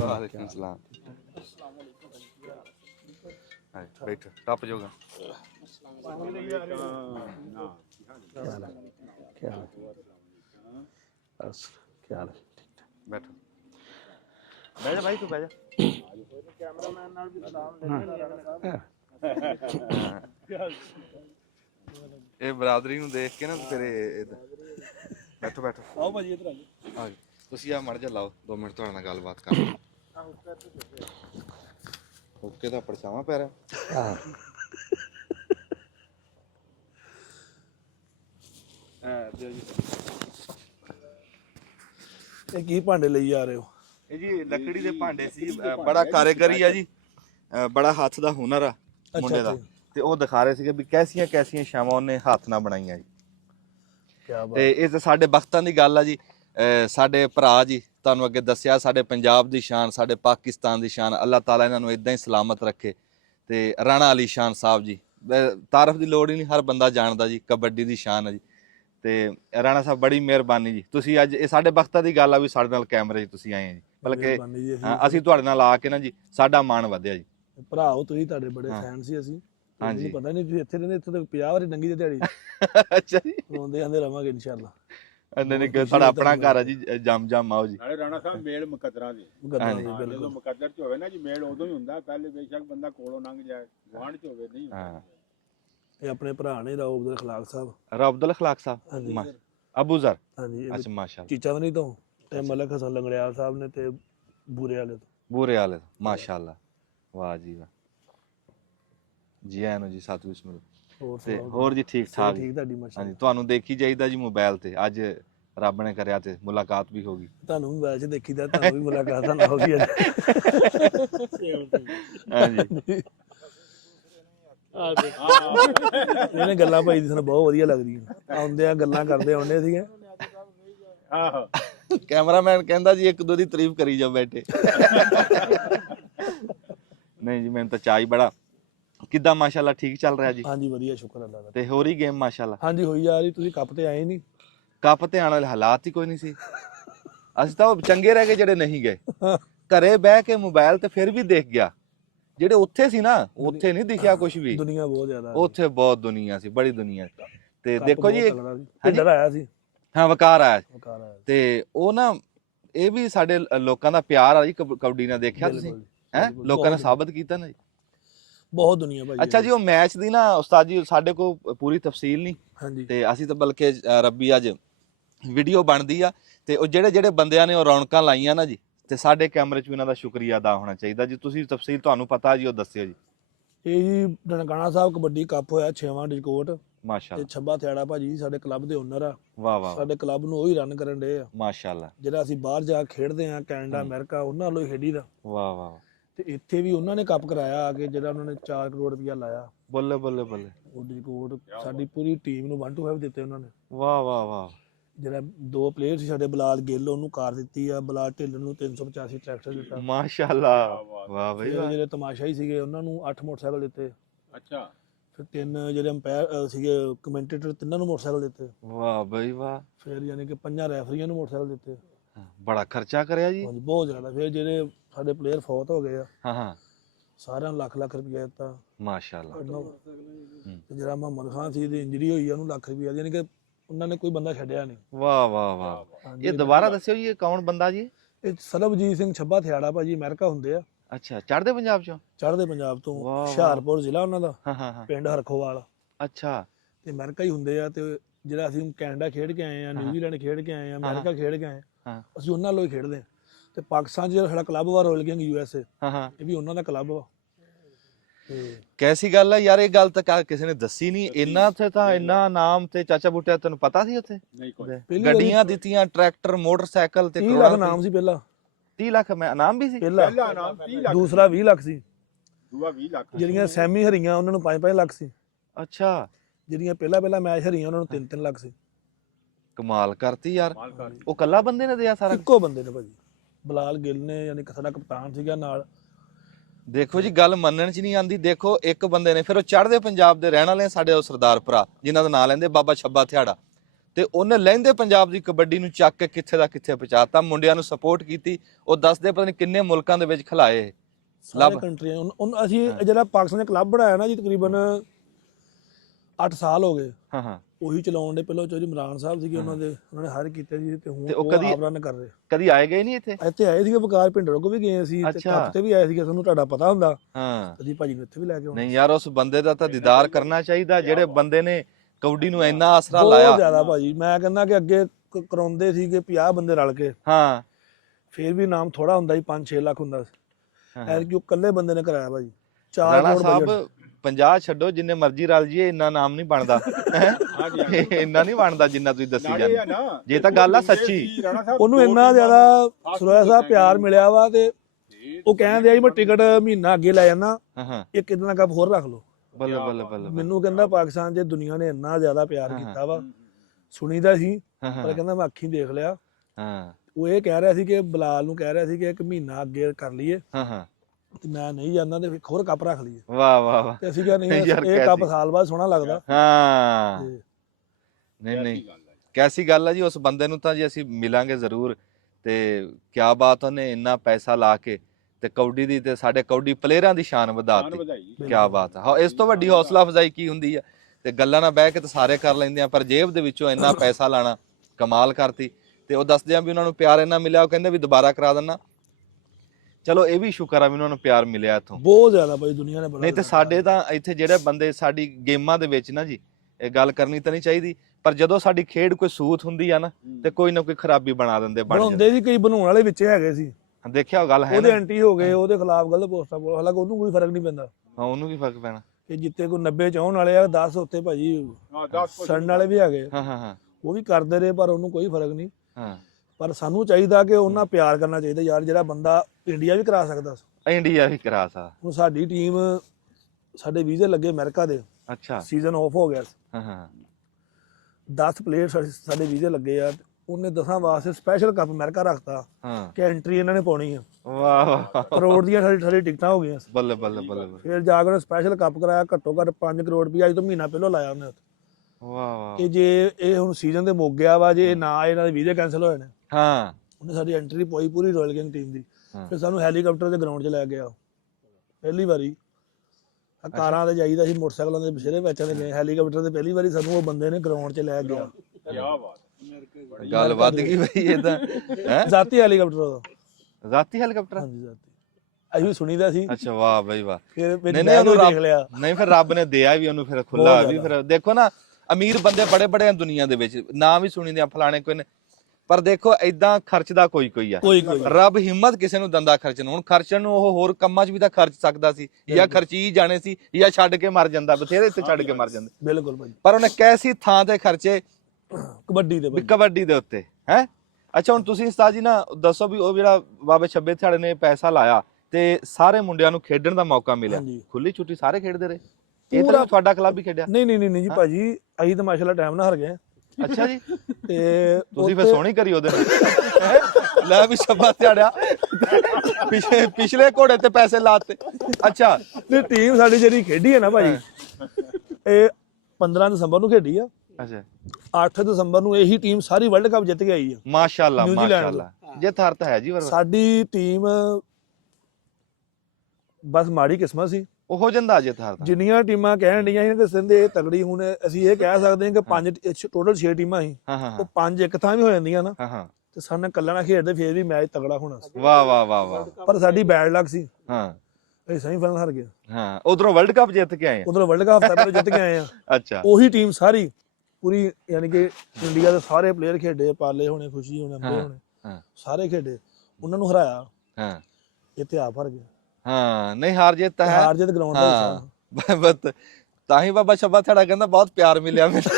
ਵਾਲੇਕੁਮ ਸਲਾਮ। ਬੈਠੋ, ਟੱਪ ਜਾਓਗਾ। ਬੈਠੋ, ਬਹਿ ਜਾ ਭਾਈ, ਤੂੰ ਬਹਿ ਜਾ। ਕੈਮਰਾਮੈਨ ਨਾਲ ਵੀ ਸਲਾਮ ਲੈ। ਇਹ ਬਰਾਦਰੀ ਨੂੰ ਦੇਖ ਕੇ ਨਾ ਫਿਰ ਬੈਠੋ ਬੈਠੋ। ਆਓ ਭਾਜੀ ਇੱਧਰ ਆ ਜਾਓ। ਤੁਸੀਂ ਆ ਮੜ ਜਾ ਲਾਓ 2 ਮਿੰਟ, ਤੁਹਾਡੇ ਨਾਲ ਗੱਲਬਾਤ ਕਰ। ਓਕੇ ਦਾ ਪਰਛਾਵਾਂ ਪੈ ਰਿਹਾ। ਇਹ ਕੀ ਭਾਂਡੇ ਲਈ ਜਾ ਰਹੇ ਹੋ? ਇਹ ਜੀ ਲੱਕੜੀ ਦੇ ਭਾਂਡੇ ਸੀ, ਬੜਾ ਕਾਰੀਗਰੀ ਆ ਜੀ, ਬੜਾ ਹੱਥ ਦਾ ਹੁਨਰ ਆ ਮੁੰਡੇ ਦਾ, ਤੇ ਉਹ ਦਿਖਾ ਰਹੇ ਸੀਗੇ ਵੀ ਕੈਸੀਆਂ ਕੈਸੀਆਂ ਛਾਵਾਂ ਉਹਨੇ ਹੱਥ ਨਾਲ ਬਣਾਈਆਂ ਜੀ। ਤੇ ਇਹ ਤਾਂ ਸਾਡੇ ਬਖਤਾਂ ਦੀ ਗੱਲ ਆ ਜੀ। ਸਾਡੇ ਭਰਾ ਜੀ, ਤੁਹਾਨੂੰ ਅੱਗੇ ਦੱਸਿਆ, ਸਾਡੇ ਪੰਜਾਬ ਦੀ ਸ਼ਾਨ, ਸਾਡੇ ਪਾਕਿਸਤਾਨ ਦੀ ਸ਼ਾਨ, ਅੱਲਾਹ ਤਾਲਾ ਇਹਨਾਂ ਨੂੰ ਇਦਾਂ ਹੀ ਸਲਾਮਤ ਰੱਖੇ। ਤੇ ਰਾਣਾ ਅਲੀ ਸ਼ਾਨ ਸਾਹਿਬ ਜੀ, ਤਾਰਫ ਦੀ ਲੋੜ ਹੀ ਨਹੀਂ, ਹਰ ਬੰਦਾ ਜਾਣਦਾ ਜੀ, ਕਬੱਡੀ ਦੀ ਸ਼ਾਨ ਆ ਜੀ। ਤੇ ਰਾਣਾ ਸਾਹਿਬ ਬੜੀ ਮਿਹਰਬਾਨੀ ਜੀ, ਤੁਸੀਂ ਅੱਜ ਇਹ ਸਾਡੇ ਬਖਤਾਂ ਦੀ ਗੱਲ ਆ ਵੀ ਸਾਡੇ ਨਾਲ ਕੈਮਰੇ 'ਚ ਤੁਸੀਂ ਆਏ ਆ ਜੀ, ਬਲਕਿ ਅਸੀਂ ਤੁਹਾਡੇ ਨਾਲ ਆ ਕੇ ਨਾ ਜੀ ਸਾਡਾ ਮਾਣ ਵਧਿਆ ਜੀ। ਭਰਾਓ ਤੁਸੀਂ, ਤੁਹਾਡੇ ਬੜੇ ਫੈਨ ਸੀ ਅਸੀਂ। ਹਾਂਜੀ, ਪਤਾ ਨਹੀਂ ਤੁਸੀਂ ਇੱਥੇ ਰਹਿੰਦੇ, ਇੱਥੇ ਤਾਂ 50 ਵਾਰੀ ਨੰਗੀ ਦੀ ਦਿਹਾੜੀ। ਅੱਛਾ ਜੀ, ਰੋਂਦੇ ਆਂਦੇ ਰਵਾਂਗੇ ਇਨਸ਼ਾਅੱਲਾ। ਨਹੀਂ, ਸਾਡਾ ਆਪਣਾ ਘਰ ਆ ਜੀ, ਜਮ ਜਮ ਆਓ ਜੀ। ਨਾਲੇ ਰਾਣਾ ਸਾਹਿਬ ਮੇਲ ਮੁਕੱਦਰਾਂ ਦੇ, ਜਦੋਂ ਮੁਕੱਦਰ ਚ ਹੋਵੇ ਨਾ ਜੀ ਮੇਲ ਉਦੋਂ ਹੀ ਹੁੰਦਾ, ਪਹਿਲੇ ਬੇਸ਼ੱਕ ਬੰਦਾ ਕੋਲੋਂ ਲੰਘ ਜਾਏ, ਗੁਆਂਢ ਚ ਹੋਵੇ ਨਹੀਂ। ਹਾਂ, ਇਹ ਆਪਣੇ ਭਰਾ ਨੇ ਰਾਓ ਅਬਦੁਲ ਖਲਾਕ ਸਾਹਿਬ। ਰਾਓ ਅਬਦੁਲ ਖਲਾਕ ਸਾਹਿਬ, ਅਬੂ ਜ਼ਰ। ਹਾਂਜੀ, ਅੱਛਾ, ਮਾਸ਼ਾਅੱਲਾ। ਚੀਚਾਵਨੀ ਤੋਂ, ਤੇ ਮਲਕ ਹਸਨ ਲੰਗੜਿਆਲ ਸਾਹਿਬ ਨੇ, ਤੇ ਬੂਰੇ ਵਾਲੇ ਤੋਂ। ਬੂਰੇ ਵਾਲੇ ਤੋਂ, ਮਾਸ਼ਾਅੱਲਾ। ਵਾਹ ਜੀ ਵਾਹ ਜੀ, ਆਇਆਂ ਨੂੰ ਜੀ, ਸਤਿ ਬਿਸਮਿਲ੍ਲਾ। ਤੇ ਹੋਰ ਜੀ ਠੀਕ ਠਾਕ? ਠੀਕ ਤੁਹਾਡੀ ਮਾਸ਼ਾਅੱਲਾ। ਹਾਂਜੀ, ਤੁਹਾਨੂੰ ਦੇਖੀ ਜਾਈਦਾ ਜੀ ਮੋਬਾਈਲ ਤੇ, ਅੱਜ ਰੱਬ ਨੇ ਕਰਿਆ ਤੇ ਮੁਲਾਕਾਤ ਵੀ ਹੋ ਗਈ। ਤੁਹਾਨੂੰ ਵੀ ਮੋਬਾਈਲ 'ਚ ਦੇਖੀਦਾ, ਤੁਹਾਨੂੰ ਵੀ ਮੁਲਾਕਾਤ ਨਾਲ ਹੋ ਗਈ। ਹਾਂਜੀ, ਇਹਨੇ ਗੱਲਾਂ ਭਾਈ ਦੀ ਸਾਨੂੰ ਬਹੁਤ ਵਧੀਆ ਲੱਗਦੀਆਂ, ਆਉਂਦੇ ਆ ਗੱਲਾਂ ਕਰਦੇ ਆਉਂਦੇ ਸੀਗੇ। ਆਹੋ, ਕੈਮਰਾਮੈਨ ਕਹਿੰਦਾ ਜੀ ਇੱਕ ਦੋ ਦੀ ਤਾਰੀਫ ਕਰੀ ਜਾ ਬੈਠੇ। ਨਹੀਂ ਜੀ, ਮੈਨੂੰ ਤਾਂ ਚਾਹ ਹੀ ਬੜਾ। ਕਿੱਦਾਂ ਮਾਸ਼ਾਅੱਲਾ ਠੀਕ ਚੱਲ ਰਿਹਾ ਜੀ? ਹਾਂਜੀ ਵਧੀਆ, ਸ਼ੁਕਰ ਅੱਲਾਹ ਦਾ। ਤੇ ਹੋ ਰਹੀ ਗੇਮ ਮਾਸ਼ਾਅੱਲਾ? ਹਾਂਜੀ ਹੋਈ ਜਾ ਰਹੀ। ਤੁਸੀਂ ਕੱਪ ਤੇ ਆਏ ਨਹੀਂ? ਕੱਪ ਤੇ ਆਉਣ ਵਾਲੇ ਹਾਲਾਤ ਹੀ ਕੋਈ ਨਹੀਂ ਸੀ। ਅਸੀਂ ਤਾਂ ਉਹ ਚੰਗੇ ਰਹਿ ਗਏ ਜਿਹੜੇ ਨਹੀਂ ਗਏ। ਘਰੇ ਬਹਿ ਕੇ ਮੋਬਾਈਲ ਤੇ ਫਿਰ ਵੀ ਦੇਖ ਗਿਆ। ਜਿਹੜੇ ਉੱਥੇ ਸੀ ਨਾ, ਉੱਥੇ ਨਹੀਂ ਦਿਖਿਆ ਕੁਝ ਵੀ। ਦੁਨੀਆ ਬਹੁਤ ਜ਼ਿਆਦਾ, ਉੱਥੇ ਬਹੁਤ ਦੁਨੀਆ ਸੀ, ਬੜੀ ਦੁਨੀਆ। ਤੇ ਦੇਖੋ ਜੀ, ਢਿੱਡਰ ਆਇਆ ਸੀ। ਹਾਂ, ਵਕਾਰ ਆਇਆ ਤੇ ਉਹ ਨਾ, ਇਹ ਵੀ ਸਾਡੇ ਲੋਕਾਂ ਦਾ ਪਿਆਰ ਆ ਜੀ ਕਬੱਡੀ ਨਾਲ। ਦੇਖਿਆ ਤੁਸੀਂ ਹੈ, ਲੋਕਾਂ ਨੇ ਸਾਬਤ ਕੀਤਾ ਨਾ ਜੀ, ਬਹੁਤ ਦੁਨੀਆ ਭਾਈ। ਅੱਛਾ ਜੀ, ਉਹ ਮੈਚ ਦੀ ਨਾ ਉਸਤਾਦ ਜੀ ਸਾਡੇ ਕੋਲ ਪੂਰੀ ਤਫਸੀਲ ਨਹੀਂ। ਹਾਂਜੀ, ਤੇ ਅਸੀਂ ਤਾਂ ਬਲਕਿ ਰੱਬੀ ਅੱਜ ਵੀਡੀਓ ਬਣਦੀ ਆ, ਤੇ ਉਹ ਜਿਹੜੇ ਜਿਹੜੇ ਬੰਦਿਆਂ ਨੇ ਉਹ ਰੌਣਕਾਂ ਲਾਈਆਂ ਨਾ ਜੀ, ਤੇ ਸਾਡੇ ਕੈਮਰੇ 'ਚ ਵੀ ਉਹਨਾਂ ਦਾ ਸ਼ੁਕਰੀਆ ਅਦਾ ਹੋਣਾ ਚਾਹੀਦਾ ਜੀ। ਤੁਸੀਂ ਤਫਸੀਲ ਤੁਹਾਨੂੰ ਪਤਾ ਜੀ, ਉਹ ਦੱਸਿਓ ਜੀ। ਇਹ ਜੀ ਨਨਕਾਣਾ ਸਾਹਿਬ ਕਬੱਡੀ ਕੱਪ ਹੋਇਆ 6ਵਾਂ ਡਿਸਕੋਟ, ਮਾਸ਼ਾਅੱਲਾ। ਤੇ ਛੱਬਾ ਥਿਆੜਾ ਭਾਜੀ ਸਾਡੇ ਕਲੱਬ ਦੇ ਓਨਰ ਆ। ਵਾਹ ਵਾਹ, ਸਾਡੇ ਕਲੱਬ ਨੂੰ ਉਹੀ ਰਨ ਕਰਨ ਦੇ ਆ ਮਾਸ਼ਾਅੱਲਾ। ਜਿਹੜਾ ਅਸੀਂ ਬਾਹਰ ਜਾ ਖੇਡਦੇ ਆ, ਕੈਨੇਡਾ ਅਮਰੀਕਾ, ਉਹਨਾਂ ਵੱਲੋਂ ਹੀ ਖੇਡੀ ਦਾ। ਵਾਹ ਵਾਹ, ਤੇ ਇੱਥੇ ਵੀ ਉਹਨਾਂ ਨੇ ਕੱਪ ਕਰਾਇਆ ਆ ਕੇ, ਜਿਹੜਾ ਉਹਨਾਂ ਨੇ 4 ਕਰੋੜ ਰੁਪਇਆ ਲਾਇਆ। ਬੱਲੇ ਬੱਲੇ ਬੱਲੇ, ਉਹ ਡਿਸਕੋਟ ਸਾਡੀ ਪੂਰੀ ਟੀਮ ਨੂੰ 1 to 5 ਦਿੱਤੇ ਉਹਨਾਂ ਨੇ। ਵਾਹ ਵਾਹ ਵਾਹ। ਜਿਹੜਾ 2 ਪਲੇਅਰ ਸੀ ਸਾਡੇ, ਬਲਾਲ ਗਿੱਲ ਉਹਨੂੰ ਕਾਰ ਦਿੱਤੀ ਆ, ਬਲਾਲ ਢਿੱਲੋਂ ਨੂੰ 385 ਟਰੈਕਟਰ ਦਿੱਤਾ। ਮਾਸ਼ਾਅੱਲਾ, ਵਾਹ ਬਈ ਵਾਹ। ਜਿਹੜੇ ਤਮਾਸ਼ਾਈ ਸੀਗੇ ਉਹਨਾਂ ਨੂੰ 8 ਮੋਟਰਸਾਈਕਲ ਦਿੱਤੇ। ਅੱਛਾ, ਫਿਰ 3 ਜਿਹੜੇ ਅੰਪਾਇਰ ਸੀਗੇ ਕਮੈਂਟੇਟਰ, ਤਿੰਨਾਂ ਨੂੰ ਮੋਟਰਸਾਈਕਲ ਦਿੱਤੇ। ਵਾਹ ਬਈ ਵਾਹ। ਫਿਰ ਯਾਨੀ ਕਿ 5 ਰੈਫਰੀਆਂ ਨੂੰ ਮੋਟਰਸਾਈਕਲ ਦਿੱਤੇ। ਬੜਾ ਖਰਚਾ ਕਰਿਆ ਜੀ। ਹਾਂਜੀ, ਬਹੁਤ ਜ਼ਿਆਦਾ। ਫਿਰ ਜਿਹੜੇ ਸਾਡੇ ਪਲੇਅਰ ਫੌਤ ਹੋ ਗਏ ਆ, ਹਾਂ ਹਾਂ, ਸਾਰਿਆਂ ਨੂੰ ਲੱਖ ਲੱਖ ਰੁਪਇਆ ਦਿੱਤਾ। ਮਾਸ਼ਾਅੱਲਾ। ਤੇ ਜਿਹੜਾ ਮੁਹੰਮਦ ਖਾਨ ਸੀ, ਦੀ ਇੰਜਰੀ ਹੋਈ ਆ, ਉਹਨੂੰ ਲੱਖ ਰੁਪਇਆ, ਯਾਨੀ ਕਿ ਉਹਨਾਂ ਨੇ ਕੋਈ ਬੰਦਾ ਛੱਡਿਆ ਨਹੀਂ। ਵਾਹ ਵਾਹ ਵਾਹ। ਇਹ ਦੁਬਾਰਾ ਦੱਸਿਓ ਜੀ, ਇਹ ਕੌਣ ਬੰਦਾ ਜੀ? ਇਹ ਸਰਬਜੀਤ ਸਿੰਘ ਛੱਬਾ ਥਿਆੜਾ ਭਾਜੀ, ਅਮਰੀਕਾ ਹੁੰਦੇ ਆ। ਅੱਛਾ, ਚੜ੍ਹਦੇ ਪੰਜਾਬ ਚੋਂ? ਚੜ੍ਹਦੇ ਪੰਜਾਬ ਤੋਂ, ਹੁਸ਼ਿਆਰਪੁਰ ਜ਼ਿਲ੍ਹਾ ਉਹਨਾਂ ਦਾ, ਹਾਂ ਹਾਂ ਹਾਂ, ਪਿੰਡ ਹਰਖੋਵਾਲ। ਅੱਛਾ, ਤੇ ਅਮਰੀਕਾ ਹੀ ਹੁੰਦੇ ਆ। ਤੇ ਜਿਹੜਾ ਅਸੀਂ ਕੈਨੇਡਾ ਖੇਡ ਕੇ ਆਏ ਆ, ਨਿਊਜ਼ੀਲੈਂਡ ਖੇਡ ਕੇ ਆਏ ਆ, ਅਮਰੀਕਾ ਖੇਡ ਕੇ ਆਏ ਆ, ਅਸੀਂ ਉਹਨਾਂ ਵੱਲੋਂ ਹੀ ਖੇਡਦੇ ਆ। ਤੇ ਪਾਕਿਸਤਾਨ 'ਚ ਜਿਹੜਾ ਸਾਡਾ ਕਲੱਬ ਵਾ ਰਾਇਲ ਕਿੰਗ USA, ਹਾਂ ਇਹ ਵੀ ਉਹਨਾਂ ਦਾ ਕਲੱਬ ਵਾ। ਤੇ ਕੈਸੀ ਗੱਲ ਹੈ ਯਾਰ, ਇਹ ਗੱਲ ਤਾਂ ਕਿਸੇ ਨੇ ਦੱਸੀ ਨਹੀਂ। ਇੰਨਾ ਤੇ ਤਾਂ ਇੰਨਾ ਨਾਮ ਤੇ ਚਾਚਾ ਬੂਟਿਆ ਤੈਨੂੰ ਪਤਾ ਸੀ ਉੱਥੇ ਨਹੀਂ ਕੋਈ ਪਹਿਲੀ ਵਾਰੀ ਗੱਡੀਆਂ ਦਿੱਤੀਆਂ, ਟਰੈਕਟਰ, ਮੋਟਰਸਾਈਕਲ ਤੇ 30 ਲੱਖ ਨਾਮ ਸੀ ਪਹਿਲਾਂ। 30 ਲੱਖ ਮੈਂ ਨਾਮ ਵੀ ਸੀ। ਪਹਿਲਾ ਨਾਮ 30 ਲੱਖ, ਦੂਸਰਾ 20 ਲੱਖ ਸੀ। ਦੂਆ 20 ਲੱਖ। ਜਿਹੜੀਆਂ ਸੈਮੀ ਹਰੀਆਂ ਉਹਨਾਂ ਨੂੰ 5-5 ਲੱਖ ਸੀ। ਅੱਛਾ, ਜਿਹੜੀਆਂ ਪਹਿਲਾ ਮੈਚ ਹਰੀਆਂ ਉਹਨਾਂ ਨੂੰ 3-3 ਲੱਖ ਸੀ। ਕਮਾਲ ਕਰਤੀ ਯਾਰ। ਮਾਲ ਕਰ ਉਹ ਕੱਲਾ ਬੰਦੇ ਨੇ ਦਿਆ ਸਾਰਾ? ਇੱਕੋ ਬੰਦੇ ਨੇ ਭਾਜੀ, ਬਲਾਲ ਗਿੱਲ ਨੇ, ਯਾਨੀ ਕਿ ਸਾਡਾ ਕਪਤਾਨ ਸੀਗਾ ਨਾਲ। ਦੇਖੋ ਜੀ, ਗੱਲ ਮੰਨਣ ਚ ਨਹੀਂ ਆਂਦੀ। ਦੇਖੋ ਇੱਕ ਬੰਦੇ ਨੇ, ਫਿਰ ਉਹ ਚੜ੍ਹਦੇ ਪੰਜਾਬ ਦੇ ਰਹਿਣ ਵਾਲੇ ਸਾਡੇ ਉਹ ਸਰਦਾਰ ਭਰਾ ਜਿਨ੍ਹਾਂ ਦਾ ਨਾਂ ਲੈਂਦੇ ਬਾਬਾ ਛੱਬਾ ਥਿਆੜਾ, ਤੇ ਉਹਨੇ ਲਹਿੰਦੇ ਪੰਜਾਬ ਦੀ ਕਬੱਡੀ ਨੂੰ ਚੱਕ ਕੇ ਕਿੱਥੇ ਦਾ ਕਿੱਥੇ ਪਹੁੰਚਾਤਾ, ਮੁੰਡਿਆਂ ਨੂੰ ਸਪੋਰਟ ਕੀਤੀ। ਉਹ ਦੱਸਦੇ ਪਤਾ ਨਹੀਂ ਕਿੰਨੇ ਮੁਲਕਾਂ ਦੇ ਵਿੱਚ ਖਿਲਾਏ ਸਾਰੇ ਕੰਟਰੀਆਂ। ਅਸੀਂ ਜਿਹੜਾ ਪਾਕਿਸਤਾਨ ਦਾ ਕਲੱਬ ਬਣਾਇਆ ਨਾ ਜੀ, ਤਕਰੀਬਨ 8 ਸਾਲ ਹੋ ਗਏ। ਹਾਂ ਉਹੀ ਚਲਾਉਣ ਦੇ। ਪਹਿਲਾਂ ਚੌਧਰੀ ਇਮਰਾਨ ਸਾਹਿਬ ਸੀਗੇ, ਉਹਨਾਂ ਨੇ ਹਾਇਰ ਕੀਤੇ ਜੀ, ਤੇ ਹੁਣ ਤੇ ਉਹ ਉਹ ਕਦੀ- ਆਪ ਰਨ ਕਰ ਰਹੇ। ਕਦੀ ਆਏ ਗਏ ਨਹੀਂ ਇੱਥੇ? ਇੱਥੇ ਆਏ ਸੀਗੇ, ਵਕਾਰ ਭਿੰਡਰੋਂ ਕੋ ਵੀ ਗਏ ਸੀ, ਤੇ ਅੱਛਾ। ਕੱਪ ਤੇ ਵੀ ਆਏ ਸੀਗੇ, ਤੁਹਾਨੂੰ ਤੁਹਾਡਾ ਪਤਾ ਹੁੰਦਾ। ਹਾਂ, ਅਸੀਂ ਭਾਜੀ ਨੂੰ ਇੱਥੇ ਵੀ ਲੈ ਕੇ ਆਉਣਾ। ਨਹੀਂ ਯਾਰ, ਉਸ ਬੰਦੇ ਦਾ ਤਾਂ ਦੀਦਾਰ ਕਰਨਾ ਚਾਹੀਦਾ ਜਿਹੜੇ ਬੰਦੇ ਨੇ ਕਬੱਡੀ ਨੂੰ ਇੰਨਾ ਆਸਰਾ ਬਹੁਤ ਲਾਇਆ। ਜ਼ਿਆਦਾ ਭਾਜੀ, ਮੈਂ ਕਹਿੰਦਾ ਕਿ ਅੱਗੇ ਕਰਾਉਂਦੇ ਸੀਗੇ 50 ਬੰਦੇ ਰਲ ਕੇ, ਹਾਂ ਫੇਰ ਵੀ ਨਾਮ ਥੋੜਾ ਹੁੰਦਾ ਸੀ, 5-6 ਲੱਖ ਹੁੰਦਾ ਸੀ। ਹਾਂ। ਐਰ ਕਿ ਉਹ ਇਕੱਲੇ ਬੰਦੇ ਨੇ ਕਰਾਇਆ ਭਾਜੀ। 4 ਰਾਣਾ ਕਰੋੜ ਸਾਹਿਬ ਬਜਟ। 50 ਛੱਡੋ, ਜਿੰਨੇ ਮਰਜ਼ੀ ਰਲ ਜੀਏ ਇੰਨਾ ਨਾਮ ਨਹੀਂ ਬਣਦਾ। ਹਾਂਜੀ ਹਾਂਜੀ। ਇੰਨਾ ਨਹੀਂ ਬਣਦਾ ਜਿੰਨਾ ਤੁਸੀਂ ਦੱਸੀ ਨਾਲੇ ਆ ਜਾਂਦੇ। ਨਾ, ਜੇ ਤਾਂ ਗੱਲ ਆ ਸੱਚੀ। ਰਾਣਾ ਸਾਹਿਬ ਉਹਨੂੰ ਇੰਨਾ ਜ਼ਿਆਦਾ ਸੁਰੇਸ਼ ਸਾਹਿਬ ਪਿਆਰ ਮਿਲਿਆ ਵਾ, ਤੇ ਉਹ ਕਹਿੰਦੇ ਆ ਜੀ ਮੈਂ ਟਿਕਟ ਮਹੀਨਾ ਅੱਗੇ ਲੈ ਜਾਣਾ, ਹਾਂ, ਇੱਕ ਇਦਾਂ ਕੱਪ ਹੋਰ ਰੱਖ ਲਓ। ਬੱਲੇ ਬੱਲੇ ਬੱਲੇ। ਮੈਨੂੰ ਕਹਿੰਦਾ ਪਾਕਿਸਤਾਨ 'ਚ ਦੁਨੀਆ ਨੇ ਇੰਨਾ ਜ਼ਿਆਦਾ ਪਿਆਰ ਕੀਤਾ ਵਾ, ਸੁਣੀਦਾ ਸੀ, ਪਰ ਕਹਿੰਦਾ ਮੈਂ ਅੱਖੀਂ ਦੇਖ ਲਿਆ। ਹਾਂ ਉਹ ਇਹ ਕਹਿ ਰਿਹਾ ਸੀ ਕਿ ਬਲਾਲ ਨੂੰ ਕਹਿ ਰਿਹਾ ਸੀ ਕਿ ਇੱਕ ਮਹੀਨਾ ਅੱਗੇ ਕਰ ਲਈਏ, ਹਾਂ, ਤੇ ਮੈਂ ਨਹੀਂ ਜਾਂਦਾ ਤੇ ਇੱਕ ਹੋਰ ਕੱਪ ਰੱਖ ਲਈਏ। ਵਾਹ ਵਾਹ ਵਾਹ। ਤੇ ਅਸੀਂ ਕਿਹਾ ਨਹੀਂ, ਯਾਰ ਇਹ ਕੱਪ ਕੈਸੀ- ਸਾਲ ਬਾਅਦ ਸੋਹਣਾ ਲੱਗਦਾ। ਹਾਂ, ਤੇ ਨਹੀਂ ਕੈਸੀ ਗੱਲ ਹੈ ਜੀ। ਉਸ ਬੰਦੇ ਨੂੰ ਤਾਂ ਜੀ ਅਸੀਂ ਮਿਲਾਂਗੇ ਜ਼ਰੂਰ। ਤੇ ਕਿਆ ਬਾਤ, ਉਹਨੇ ਇੰਨਾ ਪੈਸਾ ਲਾ ਕੇ ਤੇ ਕਬੱਡੀ ਦੀ ਤੇ ਸਾਡੇ ਕਬੱਡੀ ਪਲੇਅਰਾਂ ਦੀ ਸ਼ਾਨ ਵਧਾਤੀ। ਕਿਆ ਬਾਤ ਹੈ। ਇਸ ਤੋਂ ਵੱਡੀ ਹੌਸਲਾ ਅਫਜ਼ਾਈ ਕੀ ਹੁੰਦੀ ਆ? ਤੇ ਗੱਲਾਂ ਨਾਲ ਬਹਿ ਕੇ ਤਾਂ ਸਾਰੇ ਕਰ ਲੈਂਦੇ ਆ, ਪਰ ਜੇਬ ਦੇ ਵਿੱਚੋਂ ਇੰਨਾ ਪੈਸਾ ਲਾਣਾ ਕਮਾਲ ਕਰਤੀ। ਤੇ ਉਹ ਦੱਸਦੇ ਆ ਵੀ ਉਹਨਾਂ ਨੂੰ ਪਿਆਰ ਇੰਨਾ ਮਿਲਿਆ, ਉਹ ਕਹਿੰਦੇ ਵੀ ਦੁਬਾਰਾ ਕਰਾ ਦੇਣਾ। ਚਲੋ ਇਹ ਵੀ ਸ਼ੁਕਰ ਆ ਵੀ ਉਹਨਾਂ ਨੂੰ ਪਿਆਰ ਮਿਲਿਆ ਇੱਥੋਂ। ਬਹੁਤ ਜ਼ਿਆਦਾ ਭਾਈ ਦੁਨੀਆ ਨੇ ਬੜਾ। ਨਹੀਂ ਤੇ ਸਾਡੇ ਤਾਂ ਇੱਥੇ ਜਿਹੜੇ ਬੰਦੇ ਸਾਡੀ ਗੇਮਾਂ ਦੇ ਵਿੱਚ ਨਾ ਜੀ, ਇਹ ਗੱਲ ਕਰਨੀ ਤਾਂ ਨਹੀਂ ਚਾਹੀਦੀ, ਪਰ ਜਦੋਂ ਸਾਡੀ ਖੇਡ ਕੋਈ ਸੂਤ ਹੁੰਦੀ ਆ ਨਾ, ਤੇ ਕੋਈ ਨਾ ਕੋਈ ਖਰਾਬੀ ਬਣਾ ਦਿੰਦੇ। ਬਣਾਉਂਦੇ ਸੀ, ਕਈ ਬਣਾਉਣ ਵਾਲੇ ਵਿੱਚ ਹੈਗੇ ਸੀ। ਦੇਖਿਆ ਉਹ ਗੱਲ ਹੈ ਉਹਦੇ ਨਾ। ਐਂਟੀ ਹੋ ਗਏ, ਉਹਦੇ ਖਿਲਾਫ ਗਲਤ ਪੋਸਟਾਂ ਪਾਓ, ਹਾਲਾਂਕਿ ਉਹਨੂੰ ਕੋਈ ਫਰਕ ਨਹੀਂ ਪੈਂਦਾ। ਹਾਂ, ਉਹਨੂੰ ਕੀ ਫਰਕ ਪੈਣਾ। ਕਿ ਜਿੱਤੇ ਕੋਈ 90 ਚਾਹੁਣ ਵਾਲੇ ਆ, 10 ਉੱਤੇ ਭਾਜੀ ਹਾਂ 10 ਸੜਨ ਵਾਲੇ ਵੀ ਹੈਗੇ। ਹਾਂ ਹਾਂ ਹਾਂ ਉਹ ਵੀ ਕਰਦੇ ਰਹੇ, ਪਰ ਉਹਨੂੰ ਕੋਈ ਫਰਕ ਨਹੀਂ। ਹਾਂ। ਪਰ ਸਾਨੂੰ ਚਾਹੀਦਾ ਕਿ ਉਹਨਾਂ ਪਿਆਰ ਕਰਨਾ ਚਾਹੀਦਾ ਯਾਰ, ਜਿਹੜਾ ਬੰਦਾ ਇੰਡੀਆ ਵੀ ਕਰਾ ਸਕਦਾ। ਇੰਡੀਆ ਵੀ ਕਰਾ ਸਕਦਾ। ਹੁਣ ਸਾਡੀ ਟੀਮ, ਸਾਡੇ ਵੀਜ਼ੇ ਲੱਗੇ ਅਮਰੀਕਾ ਦੇ, ਅੱਛਾ। ਸੀਜ਼ਨ ਆਫ ਹੋ ਗਿਆ। ਹਾਂ ਹਾਂ 10 ਪਲੇਅਰ ਸਾਡੇ ਵੀਜ਼ੇ ਲੱਗੇ ਆ, ਉਹਨੇ 10 ਵਾਸਤੇ ਸਪੈਸ਼ਲ ਕੱਪ ਅਮਰੀਕਾ ਰੱਖਤਾ ਹਾਂ। ਕਿ ਐਂਟਰੀ ਇਹਨਾਂ ਨੇ ਪਾਉਣੀ ਆ। ਵਾਹ ਵਾਹ, ਕਰੋੜ ਦੀਆਂ ਸਾਡੀ ਟਿਕਟਾਂ ਹੋ ਗਈਆਂ। ਬੱਲੇ ਬੱਲੇ ਬੱਲੇ। ਫਿਰ ਜਾ ਕੇ ਸਪੈਸ਼ਲ ਕੱਪ ਕਰਾਇਆ, ਘੱਟੋ ਘੱਟ 5 ਕਰੋੜ ਰੁਪਇਆ ਅੱਜ ਤੋਂ ਮਹੀਨਾ ਪਹਿਲਾਂ ਲਾਇਆ ਉਹਨੇ। ਵਾਹ ਵਾਹ। ਕਿ ਜੇ ਇਹ ਹੁਣ ਸੀਜ਼ਨ ਤੇ ਮੁੱਕ ਗਿਆ ਵਾ, ਜੇ ਨਾ ਇਹਨਾਂ ਦੇ ਵੀਜ਼ੇ ਕੈਨਸਲ ਹੋਏ ਨੇ, ਹਾਂ। ਉਹਨੇ ਸਾਡੀ ਐਂਟਰੀ ਪਾਈ ਪੂਰੀ ਰਾਇਲ ਕਿੰਗ ਟੀਮ ਦੀ। ਹਾਂ। ਫਿਰ ਸਾਨੂੰ ਹੈਲੀਕਾਪਟਰ ਦੇ ਗਰਾਊਂਡ 'ਚ ਲੈ ਗਿਆ ਪਹਿਲੀ ਵਾਰੀ। ਕਾਰਾਂ ਤੇ ਜਾਈਦਾ ਸੀ, ਮੋਟਰਸਾਈਕਲਾਂ ਦੇ ਬਸ਼ੇਰੇ ਮੈਚਾਂ ਦੇ ਗਏ, ਹੈਲੀਕਾਪਟਰ ਤੇ ਪਹਿਲੀ ਵਾਰੀ ਸਾਨੂੰ ਉਹ ਬੰਦੇ ਨੇ ਗਰਾਊਂਡ 'ਚ ਲੈ ਗਿਆ। ਕੀ ਬਾਤ। ਗੱਲ ਵੱਧ ਗਈ ਬਈ ਇਹ ਤਾਂ। ਹੈ ਜ਼ਾਤੀ ਹੈਲੀਕਾਪਟਰ ਉਹਦਾ। ਜ਼ਾਤੀ ਹੈਲੀਕਾਪਟਰ? ਹਾਂਜੀ ਜ਼ਾਤੀ। ਅਸੀਂ ਵੀ ਸੁਣੀਦਾ ਸੀ। ਅੱਛਾ, ਵਾਹ ਬਈ ਵਾਹ। ਫਿਰ ਨਹੀਂ ਉਹਨੂੰ ਦੇਖ ਲਿਆ। ਨਹੀਂ, ਫਿਰ ਰੱਬ ਨੇ ਦਿਆ ਵੀ ਉਹਨੂੰ, ਫਿਰ ਖੁੱਲਾ ਵੀ। ਫਿਰ ਦੇਖੋ ਨਾ, ਅਮੀਰ ਬੰਦੇ ਬੜੇ ਬੜੇ ਦੁਨੀਆ ਦੇ ਵਿੱਚ, ਨਾਮ ਵੀ ਸੁਣੀਦੇ ਆ ਫਲਾਣੇ ਕੋਈ ਨੇ, ਪਰ ਦੇਖੋ ਏਦਾਂ ਖਰਚਦਾ ਕੋਈ ਆ। ਕੋਈ ਰੱਬ ਹਿੰਮਤ ਕਿਸੇ ਨੂੰ ਦੰਦਾ ਖਰਚਣ ਨੂੰ। ਹੁਣ ਖਰਚਣ ਨੂੰ ਉਹ ਹੋਰ ਕੰਮਾਂ 'ਚ ਵੀ ਤਾਂ ਖਰਚ ਸਕਦਾ ਸੀ, ਜਾਂ ਖਰਚੀ ਜਾਣੇ ਸੀ, ਜਾਂ ਛੱਡ ਕੇ ਮਰ ਜਾਂਦਾ। ਬਥੇਰੇ ਇੱਥੇ ਛੱਡ ਕੇ ਮਰ ਜਾਂਦੇ। ਬਿਲਕੁਲ ਭਾਈ। ਪਰ ਉਹਨੇ ਕੈਸੀ ਥਾਂ ਤੇ ਖਰਚੇ, ਕਬੱਡੀ ਦੇ ਵੀ ਕਬੱਡੀ ਦੇ ਉੱਤੇ। ਹੈ ਅੱਛਾ, ਹੁਣ ਤੁਸੀਂ ਉਸਤਾਦ ਜੀ ਨਾ ਦੱਸੋ ਵੀ ਉਹ ਜਿਹੜਾ ਬਾਬੇ ਛੱਬੇ ਥਿਆੜੇ ਨੇ ਪੈਸਾ ਲਾਇਆ ਤੇ ਸਾਰੇ ਮੁੰਡਿਆਂ ਨੂੰ ਖੇਡਣ ਦਾ ਮੌਕਾ ਮਿਲਿਆ, ਹਾਂਜੀ। ਖੁੱਲੀ ਛੁੱਟੀ ਸਾਰੇ ਖੇਡਦੇ ਰਹੇ? ਇਹ ਤਾਂ ਤੁਹਾਡਾ ਕਲੱਬ ਹੀ ਖੇਡਿਆ? ਨਹੀਂ ਜੀ ਭਾਜੀ, ਅਸੀਂ ਤਾਂ ਮਾਸ਼ਾਅੱਲਾ ਟਾਈਮ ਨਾਲ ਹਾਰ ਗਏ। ਅੱਛਾ ਜੀ। ਤੇ ਤੁਸੀਂ ਫਿਰ ਸੋਹਣੀ ਕਰੀ ਉਹਦੇ ਨਾਲ। ਲੈ ਵੀ ਛੱਬਾ ਥਿਆੜਿਆ, ਪਿਛਲੇ ਘੋੜੇ ਤੇ ਪੈਸੇ ਲਾਤੇ। ਅੱਛਾ। ਤੇ ਟੀਮ ਸਾਡੀ ਜਿਹੜੀ ਖੇਡੀ ਹੈ ਨਾ ਭਾਜੀ, ਇਹ 15 ਦਸੰਬਰ ਨੂੰ ਖੇਡੀ ਆ। ਅੱਛਾ। 8 ਦਸੰਬਰ ਨੂੰ ਇਹੀ ਟੀਮ ਸਾਰੀ ਵਰਲਡ ਕੱਪ ਜਿੱਤ ਕੇ ਆਈ ਆ। ਮਾਸ਼ਾਅੱਲਾ ਨਿਊਜ਼ੀਲੈਂਡ ਮਾਸ਼ਾਅੱਲਾ। ਜੇ ਥਾਰ ਤਾਂ ਹੈ ਜੀ। ਸਾਡੀ ਟੀਮ ਬਸ ਮਾੜੀ ਕਿਸਮਤ ਸੀ। ਉਹ ਹੋ ਜਾਂਦਾ ਜੇ ਥਾਰ ਤਾਂ। ਜਿੰਨੀਆਂ ਟੀਮਾਂ ਕਹਿਣ ਡੀਆਂ ਸੀ ਕਿ ਸਿੰਧੇ ਤਗੜੀ, ਹੁਣ ਅਸੀਂ ਇਹ ਕਹਿ ਸਕਦੇ ਹਾਂ ਕਿ 5 ਟੋਟਲ 6 ਟੀਮਾਂ ਸੀ, ਹਾਂ ਹਾਂ ਉਹ 5 ਇੱਕ ਥਾਂ ਵੀ ਹੋ ਜਾਂਦੀਆਂ ਨਾ, ਹਾਂ ਹਾਂ। ਤੇ ਸਾਨੂੰ ਕੱਲਾ ਨਾ ਖੇਡਦੇ ਫੇਰ ਵੀ ਮੈਚ ਤਗੜਾ ਹੋਣਾ ਸੀ। ਵਾਹ ਵਾਹ ਵਾਹ ਵਾਹ। ਪਰ ਸਾਡੀ ਬੈਡ ਲੱਕ ਸੀ, ਹਾਂ ਅਸੀਂ ਸੈਮੀਫਾਈਨਲ ਹਾਰ ਗਏ। ਹਾਂ, ਉਧਰੋਂ ਵਰਲਡ ਕੱਪ ਜਿੱਤ ਕੇ ਆਏ। ਉਧਰੋਂ ਵਰਲਡ ਕੱਪ ਹਫਤਾ ਪਹਿਲਾਂ ਜਿੱਤ ਕੇ ਆਏ ਆ। ਅੱਛਾ। ਉਹੀ ਟੀਮ ਸਾਰੀ ਪੂਰੀ, ਯਾਨੀ ਕਿ ਇੰਡੀਆ ਦੇ ਸਾਰੇ ਪਲੇਅਰ ਖੇਡੇ, ਪਾਲੇ ਹੋਣੇ, ਖੁਸ਼ੀ ਹੋਣੇ, ਅੰਬੇ ਹੋਣੇ, ਹਾਂ। ਸਾਰੇ ਖੇਡੇ। ਉਹਨਾਂ ਨੂੰ ਹਰਾਇਆ, ਹਾਂ ਇੱਥੇ ਆਪ ਹਾਰ ਗਏ। ਹਾਂ ਨਹੀਂ ਹਾਰ ਜਿੱਤ ਤਾਂ ਹੈ, ਹਾਰ ਜਿੱਤ ਗਰਾਊਂਡ ਦਾ ਹਿੱਸਾ। ਬਸ ਤਾਂ ਹੀ ਬਾਬਾ ਸ਼ੱਬਾ ਥੜਾ ਕਹਿੰਦਾ ਬਹੁਤ ਪਿਆਰ ਮਿਲਿਆ ਮੈਨੂੰ।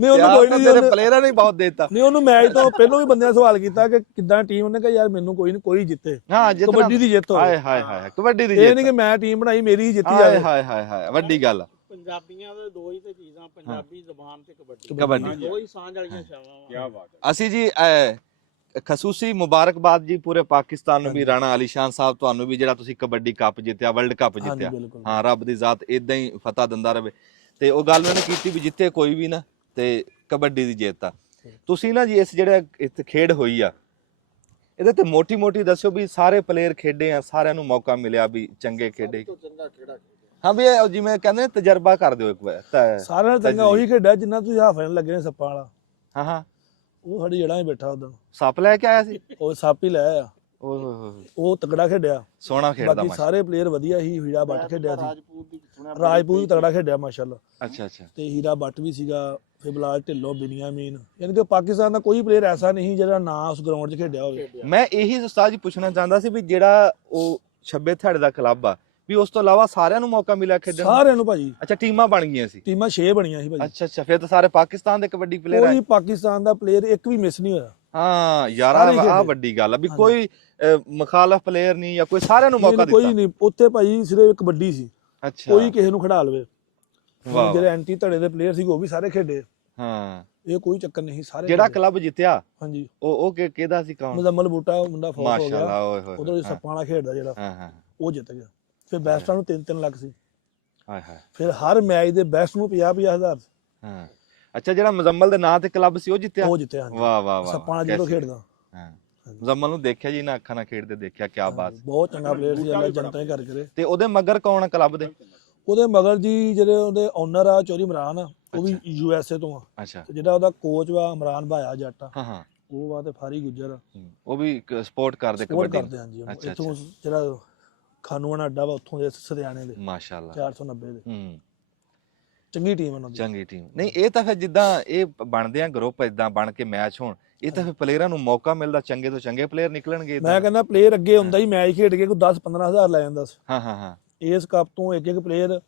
ਨਹੀਂ ਉਹਨੂੰ ਕੋਈ ਨਹੀਂ, ਤੇਰੇ ਪਲੇਅਰਾਂ ਨੇ ਬਹੁਤ ਦੇਤਾ। ਨਹੀਂ ਉਹਨੂੰ ਮੈਚ ਤੋਂ ਪਹਿਲਾਂ ਵੀ ਬੰਦਿਆਂ ਨੇ ਸਵਾਲ ਕੀਤਾ ਕਿ ਕਿੱਦਾਂ ਟੀਮ, ਉਹਨੇ ਕਿਹਾ ਯਾਰ ਮੈਨੂੰ ਕੋਈ ਨਹੀਂ, ਕੋਈ ਜਿੱਤੇ, ਹਾਂ ਜਿੱਤਣਾ ਕਬੱਡੀ ਦੀ ਜਿੱਤ ਹੋਵੇ। ਹਾਏ ਹਾਏ ਹਾਏ ਕਬੱਡੀ ਦੀ ਇਹ ਜਿੱਤ, ਨਹੀਂ ਕਿ ਮੈਂ ਟੀਮ ਬਣਾਈ ਮੇਰੀ ਹੀ ਜਿੱਤੀ ਹਾਏ ਜਾਵੇ। ਹਾਏ ਹਾਏ ਹਾਏ ਵੱਡੀ ਗੱਲ ਆ। ਪੰਜਾਬੀਆਂ ਦੇ ਦੋ ਹੀ ਤੇ ਚੀਜ਼ਾਂ, ਪੰਜਾਬੀ ਜ਼ੁਬਾਨ ਤੇ ਕਬੱਡੀ, ਕਬੱਡੀ ਦੋ ਹੀ ਸਾਂਝ ਵਾਲੀਆਂ ਛਾਵਾਂ। ਕੀ ਬਾਤ ਹੈ। ਅਸੀਂ ਜੀ ਖਸੂਸੀ ਮੁਬਾਰਕਬਾਦ ਜੀ ਪੂਰੇ ਪਾਕਿਸਤਾਨ ਨੂੰ ਵੀ, ਰਾਣਾ ਅਲੀ ਸ਼ਾਨ ਸਾਹਿਬ ਤੁਹਾਨੂੰ ਵੀ, ਜਿਹੜਾ ਤੁਸੀਂ ਕਬੱਡੀ ਕੱਪ ਜਿੱਤਿਆ, ਵਰਲਡ ਕੱਪ ਜਿੱਤਿਆ। ਹਾਂ ਰੱਬ ਦੀ ਜ਼ਾਤ ਇਦਾਂ ਹੀ ਫਤਿਹ ਦਿੰਦਾ ਰਵੇ। ਤੇ ਉਹ ਗੱਲ ਉਹਨੇ ਕੀਤੀ ਵੀ ਜਿੱਤੇ ਕੋਈ ਵੀ ਨਾ, ਤੇ ਕਬੱਡੀ ਦੀ ਜਿੱਤ ਆ। ਤੁਸੀਂ ਨਾ ਜੀ ਇਸ ਜਿਹੜਾ ਇੱਥੇ ਖੇਡ ਹੋਈ ਆ, ਇਹਦੇ ਤੇ ਮੋਟੀ ਮੋਟੀ ਦੱਸਿਓ ਵੀ ਸਾਰੇ ਪਲੇਅਰ ਖੇਡੇ ਆ, ਸਾਰਿਆਂ ਨੂੰ ਮੌਕਾ ਮਿਲਿਆ ਵੀ ਚੰਗੇ ਖੇਡੇ। ਹਾਂ ਵੀ ਇਹ ਜਿਵੇਂ ਕਹਿੰਦੇ ਤਜਰਬਾ ਕਰ ਦਿਓ ਇੱਕ ਵਾਰ। ਸਾਰਿਆਂ ਨਾਲ ਚੰਗਾ ਉਹੀ ਖੇਡਿਆ ਜਿੰਨਾ ਤੁਸੀਂ ਹਾਫ ਫਾਈਨਲ ਲੱਗੇ ਨੇ ਸੱਪਾਂ ਵਾਲਾ। ਹਾਂ ਹਾਂ ਉਹ ਸਾਡੀ ਜੜ੍ਹਾਂ 'ਚ ਬੈਠਾ ਉਦੋਂ, ਸੱਪ ਲੈ ਕੇ ਆਇਆ ਸੀ। ਉਹ ਸੱਪ ਹੀ ਲੈ ਆ, ਓਏ ਹੋਏ ਹੋਏ ਉਹ ਤਗੜਾ ਖੇਡਿਆ। ਸੋਹਣਾ ਖੇਡਦਾ ਬਾਕੀ ਮਾਸ਼ਾ। ਸਾਰੇ ਪਲੇਅਰ ਵਧੀਆ ਸੀ। ਹੀਰਾ ਬੱਟ ਖੇਡਿਆ ਸੀ, ਰਾਜਪੂਤ ਵੀ ਤਗੜਾ ਖੇਡਿਆ ਮਾਸ਼ਾਅੱਲਾ। ਅੱਛਾ ਅੱਛਾ ਤੇ ਹੀਰਾ ਬੱਟ ਵੀ ਸੀਗਾ, ਫਿਰ ਬਲਾਲ ਢਿੱਲੋਂ, ਬਿਨੀਆਮੀਨ, ਯਾਨੀ ਕਿ ਪਾਕਿਸਤਾਨ ਦਾ ਕੋਈ ਪਲੇਅਰ ਐਸਾ ਨਹੀਂ ਜਿਹੜਾ ਨਾ ਉਸ ਗਰਾਊਂਡ 'ਚ ਖੇਡਿਆ ਹੋਵੇ। ਮੈਂ ਇਹੀ ਉਸਤਾਦ ਜੀ ਪੁੱਛਣਾ ਚਾਹੁੰਦਾ ਸੀ ਵੀ ਜਿਹੜਾ ਉਹ 26 ਥੜ ਦਾ ਕਲੱਬ ਆ, ਵੀ ਉਸ ਤੋਂ ਇਲਾਵਾ ਸਾਰਿਆਂ ਨੂੰ ਮੌਕਾ ਮਿਲਿਆ ਖੇਡਣ ਦਾ? ਸਾਰਿਆਂ ਨੂੰ ਭਾਜੀ, ਅੱਛਾ ਟੀਮਾਂ ਬਣ ਗਈਆਂ ਸੀ। ਟੀਮਾਂ 6 ਬਣੀਆਂ ਸੀ ਭਾਜੀ। ਅੱਛਾ ਅੱਛਾ ਫਿਰ ਤਾਂ ਸਾਰੇ ਪਾਕਿਸਤਾਨ ਦੇ ਕਬੱਡੀ ਪਲੇਅਰ ਕੋਈ ਆ। ਪਾਕਿਸਤਾਨ ਦਾ ਪਲੇਅਰ ਇੱਕ ਵੀ ਮਿਸ ਨਹੀਂ ਹੋਇਆ। ਹਾਂ ਯਾਰ ਸਾਰੇ ਆ ਖੇਡੇ। ਵੱਡੀ ਗੱਲ ਆ ਵੀ ਕੋਈ ਮੁਖਾਲਫ ਪਲੇਅਰ ਨਹੀਂ ਜਾਂ ਕੋਈ, ਸਾਰਿਆਂ ਨੂੰ ਮੌਕਾ ਕੋਈ ਦਿੱਤਾ। ਨਹੀਂ ਉੱਥੇ ਭਾਜੀ, ਸਿਰਫ ਕਬੱਡੀ ਸੀ, ਅੱਛਾ ਕੋਈ ਕਿਸੇ ਨੂੰ ਖੜਾ ਲਵੇ। ਵਾਹ ਜਿਹੜੇ ਐਂਟੀ ਧੜੇ ਦੇ ਪਲੇਅਰ ਸੀ ਉਹ ਵੀ ਸਾਰੇ ਖੇਡੇ, ਹਾਂ। ਇਹ ਕੋਈ ਚੱਕਰ ਨਹੀਂ, ਸਾਰੇ ਜਿਹੜਾ ਖੇਡੇ। ਕਲੱਬ ਜਿੱਤਿਆ ਹਾਂਜੀ ਉਹ ਕਿਹਦਾ ਸੀ, ਕੌਣ? ਮੁਜ਼ੰਮਲ ਬੂਟਾ ਮੁੰਡਾ ਫੌਤ ਹੋ ਮਾਸ਼ਾਅੱਲਾ ਗਿਆ, ਓਏ ਹੋਏ ਉਧਰ ਸੱਪਾਂ ਵਾਲਾ ਖੇਡਦਾ ਜਿਹੜਾ, ਹਾਂ ਹਾਂ ਉਹ ਜਿੱਤ ਗਿਆ। ਫਿਰ ਬੈਸਟਾਂ ਨੂੰ 3-3 ਲੱਖ ਸੀ। ਹਾਏ ਹਾਏ ਫਿਰ ਹਰ ਮੈਚ ਦੇ ਬੈਸਟ ਨੂੰ 50,000 ਹਾਂ। ਅੱਛਾ ਜਿਹੜਾ ਮੁਜ਼ੰਮਲ ਦੇ ਨਾਂ ਤੇ ਕਲੱਬ ਸੀ ਉਹ ਜਿੱਤਿਆ? ਉਹ ਜਿੱਤਿਆ। ਹਾਂਜੀ ਵਾਹ ਵਾਹ ਵਾਹ ਸੱਪਾਂ ਵਾਲਾ ਜਦੋਂ ਖੇਡਦਾ। ਹਾਂ ਮੁਜ਼ੰਮਲ ਨੂੰ ਦੇਖਿਆ ਜੀ ਨਾ, ਅੱਖਾਂ ਨਾਲ ਖੇਡਦੇ ਦੇਖਿਆ, ਕੀ ਬਾਤ। ਬਹੁਤ ਚੰਗਾ ਪਲੇਅਰ ਸੀ, ਅੱਲਾ ਜਨਤਾ ਹੀ ਕਰ ਕਰੇ। ਤੇ ਉਹਦੇ ਮਗਰ ਕੌਣ ਆ ਕਲੱਬ ਦੇ? ਉਹਦੇ ਮਗਰ ਜੀ ਜਿਹੜੇ ਉਹਦੇ ਓਨਰ ਆ ਚੌਧਰੀ ਇਮਰਾਨ ਆ, ਉਹ ਵੀ USA ਤੋਂ ਆ। ਅੱਛਾ ਤੇ ਜਿਹੜਾ ਉਹਦਾ ਕੋਚ ਵਾ ਇਮਰਾਨ ਭਾਇਆ ਜੱਟ ਆ, ਹਾਂ ਹਾਂ ਉਹ ਵਾ ਤੇ ਫਾਰੀ ਗੁੱਜਰ ਆ, ਉਹ ਵੀ ਸਪੋਰਟ ਕਰਦੇ ਸਪੋਰਟ ਕਬੱਡੀ ਕਰਦੇ। ਹਾਂਜੀ ਅੱਛਾ, ਇੱਥੋਂ ਜਿਹੜਾ ਖਾਨੂਆਣਾ ਅੱਡਾ ਵਾ ਉੱਥੋਂ ਦੇ ਸਰਿਆਣੇ ਦੇ ਮਾਸ਼ਾਅੱਲਾ 490 ਦੇ। ਹੂੰ ਚੰਗੀ ਟੀਮ ਉਹਨਾਂ ਦੀ। ਚੰਗੀ ਟੀਮ। ਨਹੀਂ ਇਹ ਤਾਂ ਫਿਰ ਜਿੱਦਾਂ ਇਹ ਬਣਦੇ ਆ ਗਰੁੱਪ, ਇਦਾਂ ਬਣ ਕੇ ਮੈਚ ਹੋਣ, ਇਹ ਤਾਂ ਫਿਰ ਪਲੇਅਰਾਂ ਨੂੰ ਮੌਕਾ ਮਿਲਦਾ, ਚੰਗੇ ਤੋਂ ਚੰਗੇ ਪਲੇਅਰ ਨਿਕਲਣਗੇ। ਮੈਂ ਕਹਿੰਦਾ ਪਲੇਅਰ ਅੱਗੇ ਹੁੰਦਾ ਹੀ ਮੈਚ ਖੇਡ ਕੇ ਕੋਈ 10-15 ਹਜ਼ਾਰ ਲੈ ਜਾਂਦਾ ਸੀ। ਹਾਂ ਹਾਂ ਹਾਂ ਇਸ ਕੱਪ ਤੋਂ ਇੱਕ ਪਲੇਅਰ,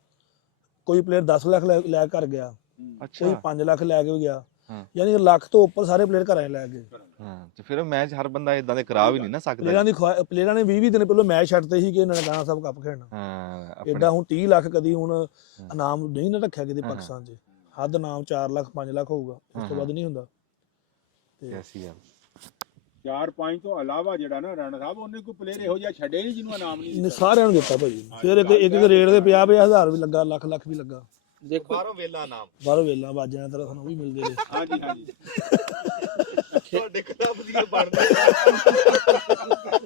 ਕੋਈ ਪਲੇਅਰ 10 ਲੱਖ ਲੈ ਕਰ ਗਿਆ, ਕੋਈ ਅੱਛਾ 5 ਲੱਖ ਲੈ ਕੇ ਗਿਆ, ਹਾਂ। ਯਾਨੀ ਲੱਖ ਤੋਂ ਉੱਪਰ ਸਾਰੇ ਪਲੇਅਰ ਘਰਾਂ ਲੈ ਗਏ। ਹਾਂ ਤੇ ਫਿਰ ਮੈਚ ਹਰ ਬੰਦਾ ਇਦਾਂ ਦੇ ਕਰਾ ਵੀ ਨਹੀਂ ਨਾ ਸਕਦਾ। ਪਲੇਅਰਾਂ ਨੇ 20 ਦਿਨ ਪਹਿਲਾਂ ਮੈਚ ਛੱਡਦੇ ਸੀ ਕਿ ਨਨਕਾਣਾ ਸਾਹਿਬ ਕੱਪ ਖੇਡਣਾ। ਹਾਂ ਐਡਾ ਹੁਣ 30 ਲੱਖ ਕਦੀ ਹੁਣ ਇਨਾਮ ਨਹੀਂ ਨਾ ਰੱਖਿਆ ਕਿਤੇ ਪਾਕਿਸਤਾਨ 'ਚ। ਹੱਦ ਇਨਾਮ 4 ਲੱਖ 5 ਲੱਖ ਹੋਊਗਾ, ਇਸ ਤੋਂ ਵੱਧ ਨਹੀਂ ਹੁੰਦਾ। ਐਸੀ ਗੱਲ 4-5 ਤੋਂ ਇਲਾਵਾ ਜਿਹੜਾ ਨਾ ਰਾਣਾ ਸਾਹਿਬ, ਉਹਨੇ ਕੋਈ ਪਲੇਅਰ ਇਹੋ ਜਿਹਾ ਛੱਡੇ ਨਹੀਂ ਜਿਹਨੂੰ ਇਨਾਮ ਨਹੀਂ ਦਿੱਤਾ। ਸਾਰਿਆਂ ਨੂੰ ਦਿੱਤਾ ਭਾਜੀ। ਫਿਰ ਇੱਕ ਰੇਟ ਦੇ 50,000 ਵੀ ਲੱਗਾ, ਲੱਖ ਵੀ ਲੱਗਾ। ਦੇਖੋ ਬਾਹਰੋਂ ਵੇਲਾ ਨਾਮ ਬਾਹਰੋਂ ਵੇਲਾ ਬਾਜਿਆਂ ਤਰ੍ਹਾਂ ਸਾਨੂੰ ਵੀ ਮਿਲਦੇ ਨੇ। ਹਾਂਜੀ ਹਾਂਜੀ ਤੁਹਾਡੇ ਕਲੱਬ ਦੀ ਬਣਦੀ